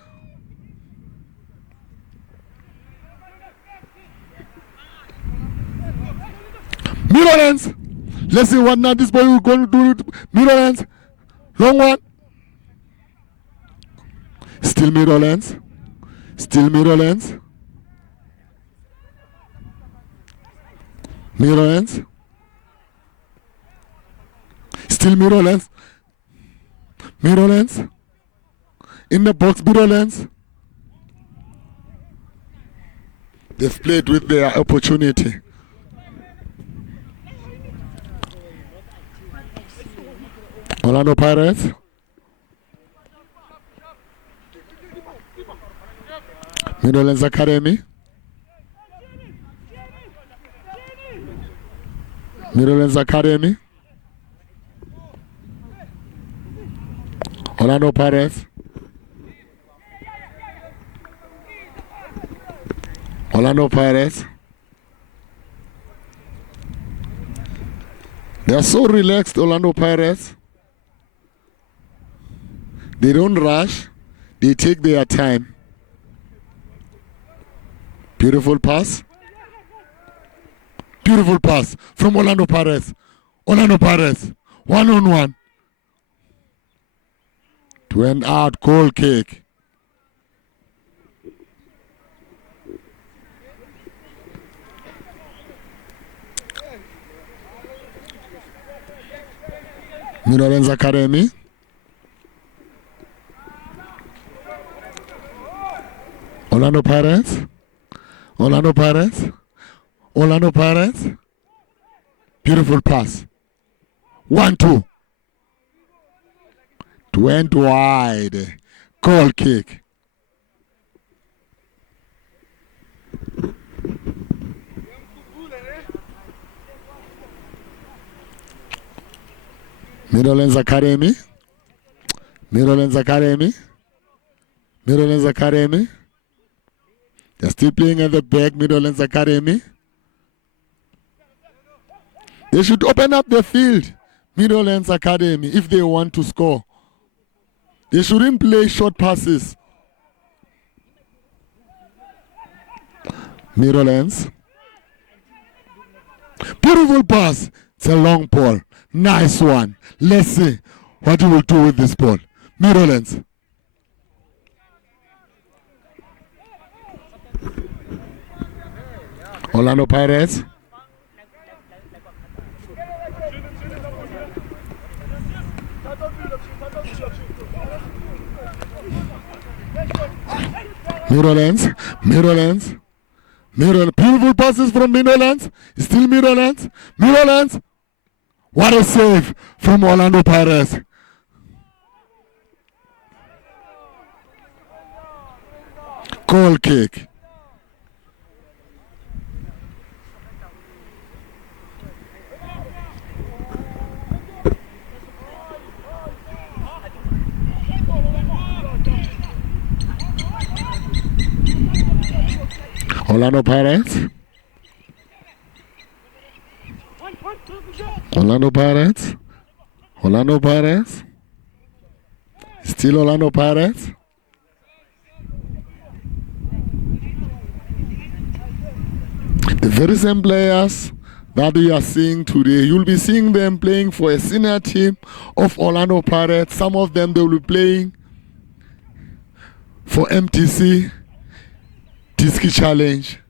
Mirrorlands. Let's see what now this boy will going to do with Mirrorlands. Long one. Still Mirrorlands. Still Mirrorlands. Mirrorlands. Still Mirrorlands. Mirrorlands. In the box, Mirrorlands. They've played with their opportunity. Orlando Pirates. Mirrorlands Academy. Mirrorlands Academy. Orlando Pirates. Orlando Pirates. They are so relaxed, Orlando Pirates. They don't rush. They take their time. Beautiful pass. Beautiful pass from Orlando Pirates. Orlando Pirates. 1-on-1. To end out goal kick. Mirrorlands Academy. Orlando Pirates. Orlando Pirates. Orlando Pirates. Beautiful pass. 1-2. Went wide. Goal kick. Mirrorlands Academy. Mirrorlands Academy. Mirrorlands Academy. They're still playing at the back, Mirrorlands Academy. They should open up the field, Mirrorlands Academy, if they want to score. They shouldn't play short passes. Mirrorlands. Beautiful pass. It's a long ball. Nice one. Let's see what he will do with this ball. Mirrorlands. Orlando Pirates. Mirrorlands. Mirrorlands. Beautiful passes from Mirrorlands. Still Mirrorlands. Mirrorlands. What a save from Orlando Pirates. Goal kick. Orlando Pirates. Orlando Pirates. Orlando Pirates. Still Orlando Pirates. The very same players that you are seeing today, you'll be seeing them playing for a senior team of Orlando Pirates. Some of them they will be playing for MTC Tski Challenge.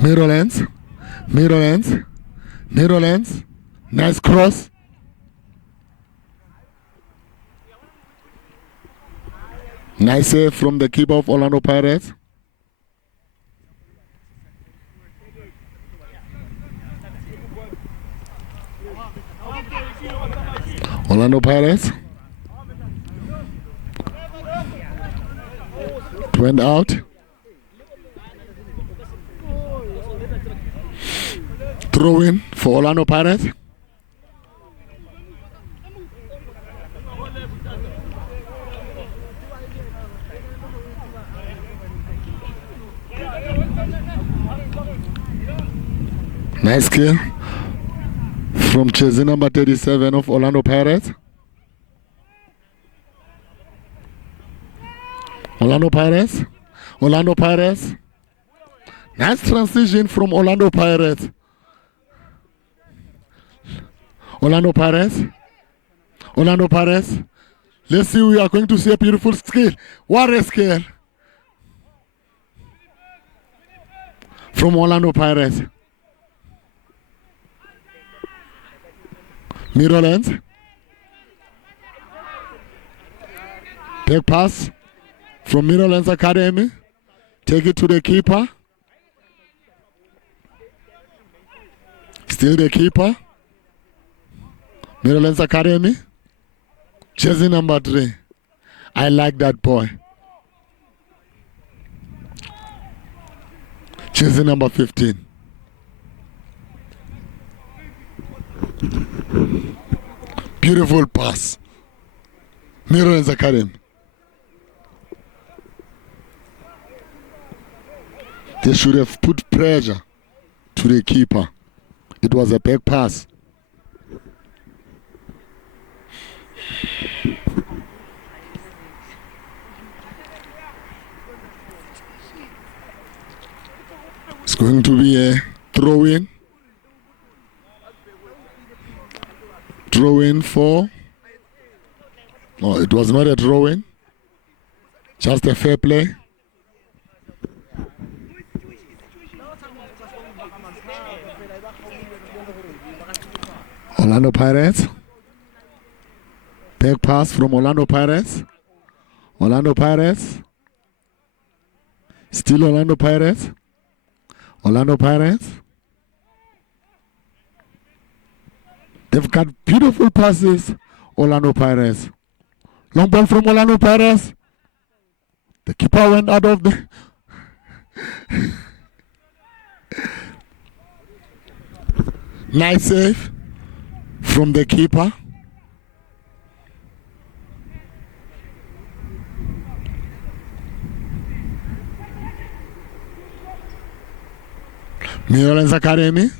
Mirrorlands. Mirrorlands. Mirrorlands. Nice cross. Nice save from the keeper of Orlando Pirates. Orlando Pirates. Went out. Throw in for Orlando Pirates. Nice kill from jersey number 37 of Orlando Pirates. Orlando Pirates. Orlando Pirates. Nice transition from Orlando Pirates. Orlando Pirates. Orlando Pirates. Let's see, we are going to see a beautiful skill. What a skill from Orlando Pirates. Mirrorlands. Take pass from Mirrorlands Academy. Take it to the keeper. Still the keeper. Mirrorlands Academy. Jersey number 3. I like that boy. Jersey number 15. Beautiful pass. Mirrorlands Academy. They should have put pressure to the keeper. It was a back pass. It's going to be a throw-in. Throw-in for... No, it was not a throw-in. Just a fair play. Orlando Pirates. Back pass from Orlando Pirates. Orlando Pirates. Still Orlando Pirates. Orlando Pirates. They've got beautiful passes. Orlando Pirates. Long ball from Orlando Pirates. The keeper went out of the... Nice save from the keeper. Mirrorlands Academy.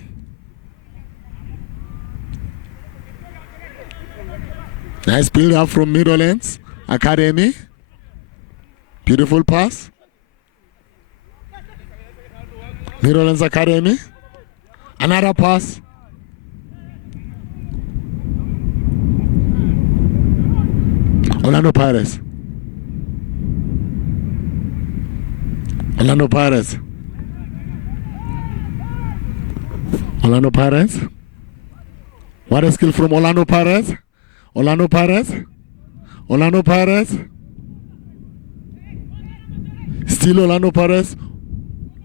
Nice build up from Mirrorlands Academy. Beautiful pass. Mirrorlands Academy. Another pass. Orlando Pirates. Orlando Pirates. Orlando Pirates. What a skill from Orlando Pirates. Orlando Pirates. Orlando Pirates. Still Orlando Pirates.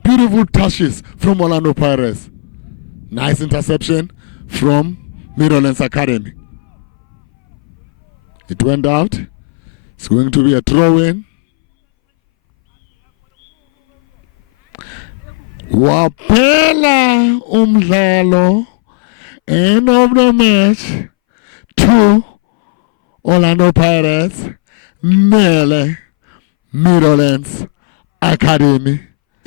Beautiful touches from Orlando Pirates. Nice interception from Meadowlands Academy. It went out. It's going to be a throw-in. Wapela umdlalo. End of the match. 2 Orlando Pirates. Mele Meadowlands Academy.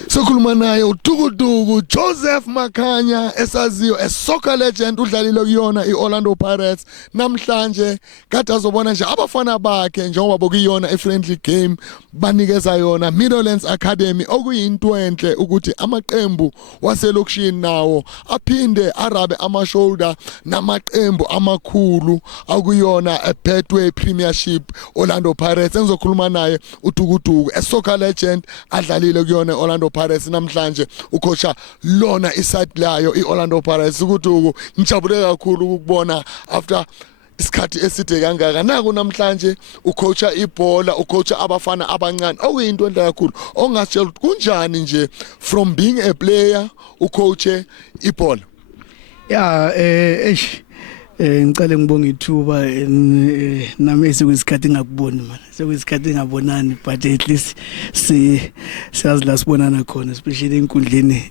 Sokhuluma naye uTukutuku Joseph Makhanya esaziyo soccer legend udlalile kuyona iOrlando Pirates namhlanje kade azobona nje abafana bakhe njengoba bokuyona friendly game banikeza yona Meadowlands Academy okuyinto enhle ukuthi amaqembu waselokishini nawo aphinde arabe ama-shoulder namaqembu amakhulu akuyona Betway Premiership Orlando Pirates. Engizokhuluma naye uTukutuku soccer legend adlalile kuyona Orlando Pirates namhlanje ucoacha lona iside layo iOrlando Pirates. Ukutuku ngijabule kakhulu ukubona after isikhathi eside kangaka naku namhlanje ucoacha ibhola ucoacha abafana abancane okuyinto enhle kakhulu ongasitshela ukuthi kunjani nje from being a player ucoache ibhola. Ngicela ngibonge ithuba nami sekuyisikhathi ngakuboni mana sekuyisikhathi ngabonani but at least siyazi la sibonana khona especially enkundleni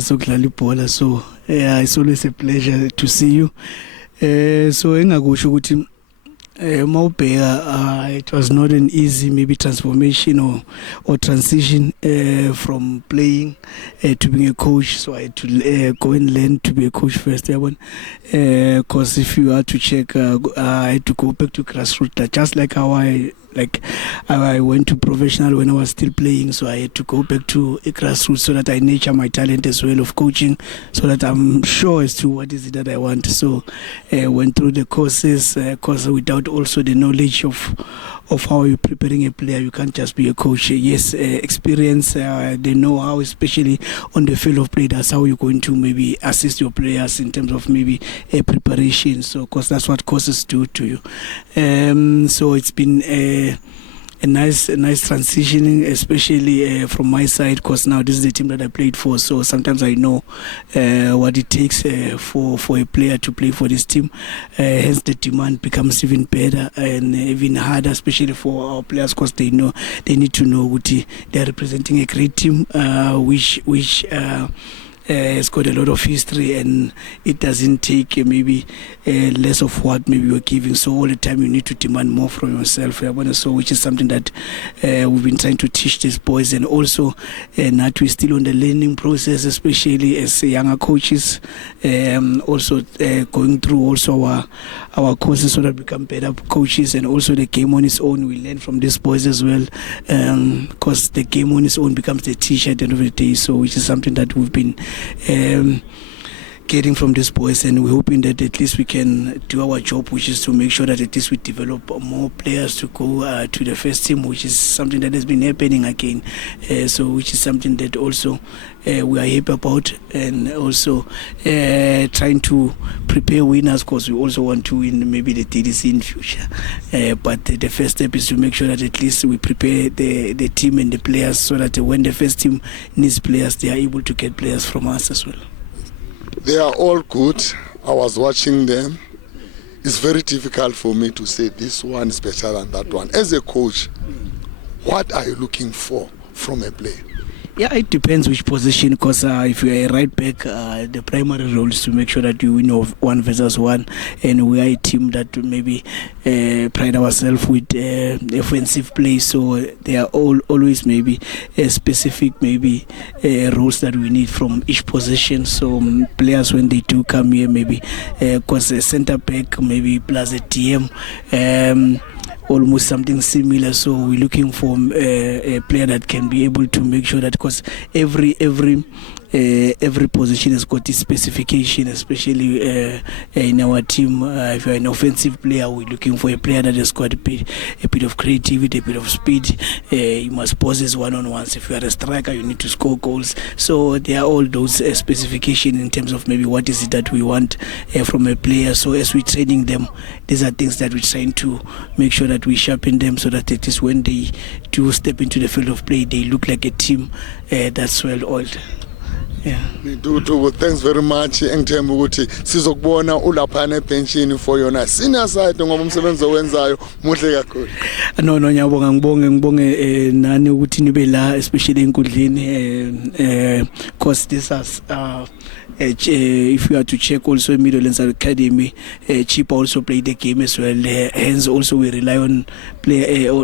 sokudlala ibhola. So it's always a pleasure to see you. So engakusho ukuthi mawubheka it was not an easy maybe transformation or transition from playing to being a coach. So I had to go and learn to be a coach first, because if you had to check I had to go back to grassroots just like how I went to professional when I was still playing. So I had to go back to a grassroots so that I nurture my talent as well of coaching, so that I'm sure as to what is it that I want. So went through the courses, course without also the knowledge of how you're preparing a player. You can't just be a coach. Yes, experience, they know how, especially on the field of play, that's how you're going to maybe assist your players in terms of maybe a preparation. So, because that's what courses do to you. So it's been a nice transitioning, especially from my side, because now this is the team that I played for. So sometimes I know what it takes for a player to play for this team. Hence the demand becomes even better and even harder, especially for our players, because they need to know what they are representing a great team, which it's got a lot of history, and it doesn't take maybe less of what maybe you're giving. So all the time you need to demand more from yourself. So which is something that we've been trying to teach these boys, and also that we're still on the learning process, especially as younger coaches, also going through also our courses so that we become better coaches, and also the game on its own. We learn from these boys as well, because the game on its own becomes the teacher at the end of the day. So which is something that we've been getting from these boys, and we're hoping that at least we can do our job, which is to make sure that at least we develop more players to go to the first team, which is something that has been happening again. So which is something that also we are happy about, and also trying to prepare winners, because we also want to win maybe the TDC in future. But the first step is to make sure that at least we prepare the team and the players, so that when the first team needs players, they are able to get players from us as well. They are all good. I was watching them. It's very difficult for me to say this one is better than that one. As a coach, what are you looking for from a player? Yeah, it depends which position, because if you're a right back, the primary role is to make sure that you win 1 versus 1, and we are a team that maybe pride ourselves with offensive play. So there are always maybe specific maybe roles that we need from each position. So players, when they do come here, maybe because a centre back maybe plus a TM, almost something similar. So we're looking for a player that can be able to make sure that, because every every position has got its specification, especially in our team. If you're an offensive player, we're looking for a player that has got a bit of creativity, a bit of speed. You must possess one-on-ones. If you are a striker, you need to score goals. So there are all those specifications in terms of maybe what is it that we want from a player. So as we're training them, these are things that we're trying to make sure that we sharpen them so that it is when they do step into the field of play, they look like a team that's well oiled. Yeah. Ndudu, thanks very much. Engithemba ukuthi sizokubona ulaphana ebenchini for yona senior side ngoba umsebenzi owenzayo muhle kakhulu. No ngiyabonga ngibonge nani ukuthi nibe la especially enkundleni cause this has if you are to check also Midlands Academy, Chip also played the game as well. Hence also we rely on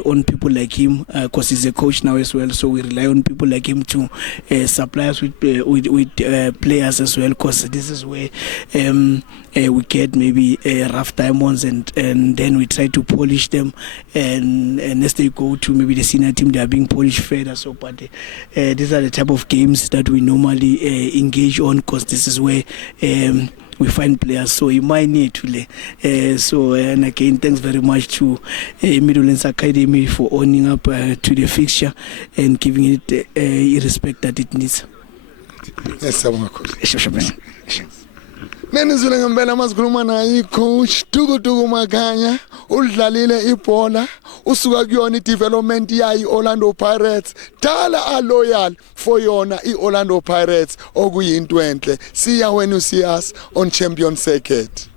on people like him because he's a coach now as well. So we rely on people like him to supply us with players as well. Because this is where we get maybe rough diamonds and then we try to polish them and as they go to maybe the senior team, they are being polished further. So but these are the type of games that we normally engage on because this is where we find players. So you might need to so and again thanks very much to Midlands Academy for owning up to the fixture and giving it the respect that it needs. Yes, Nenizwile ngempela masikhuluma naye coach Dugu Maganya udlalile ibhola usuka kuyona i-development yayi Orlando Pirates dala a loyal for yona i-Orlando Pirates okuyinto enhle. See ya when you see us on Champion Circuit.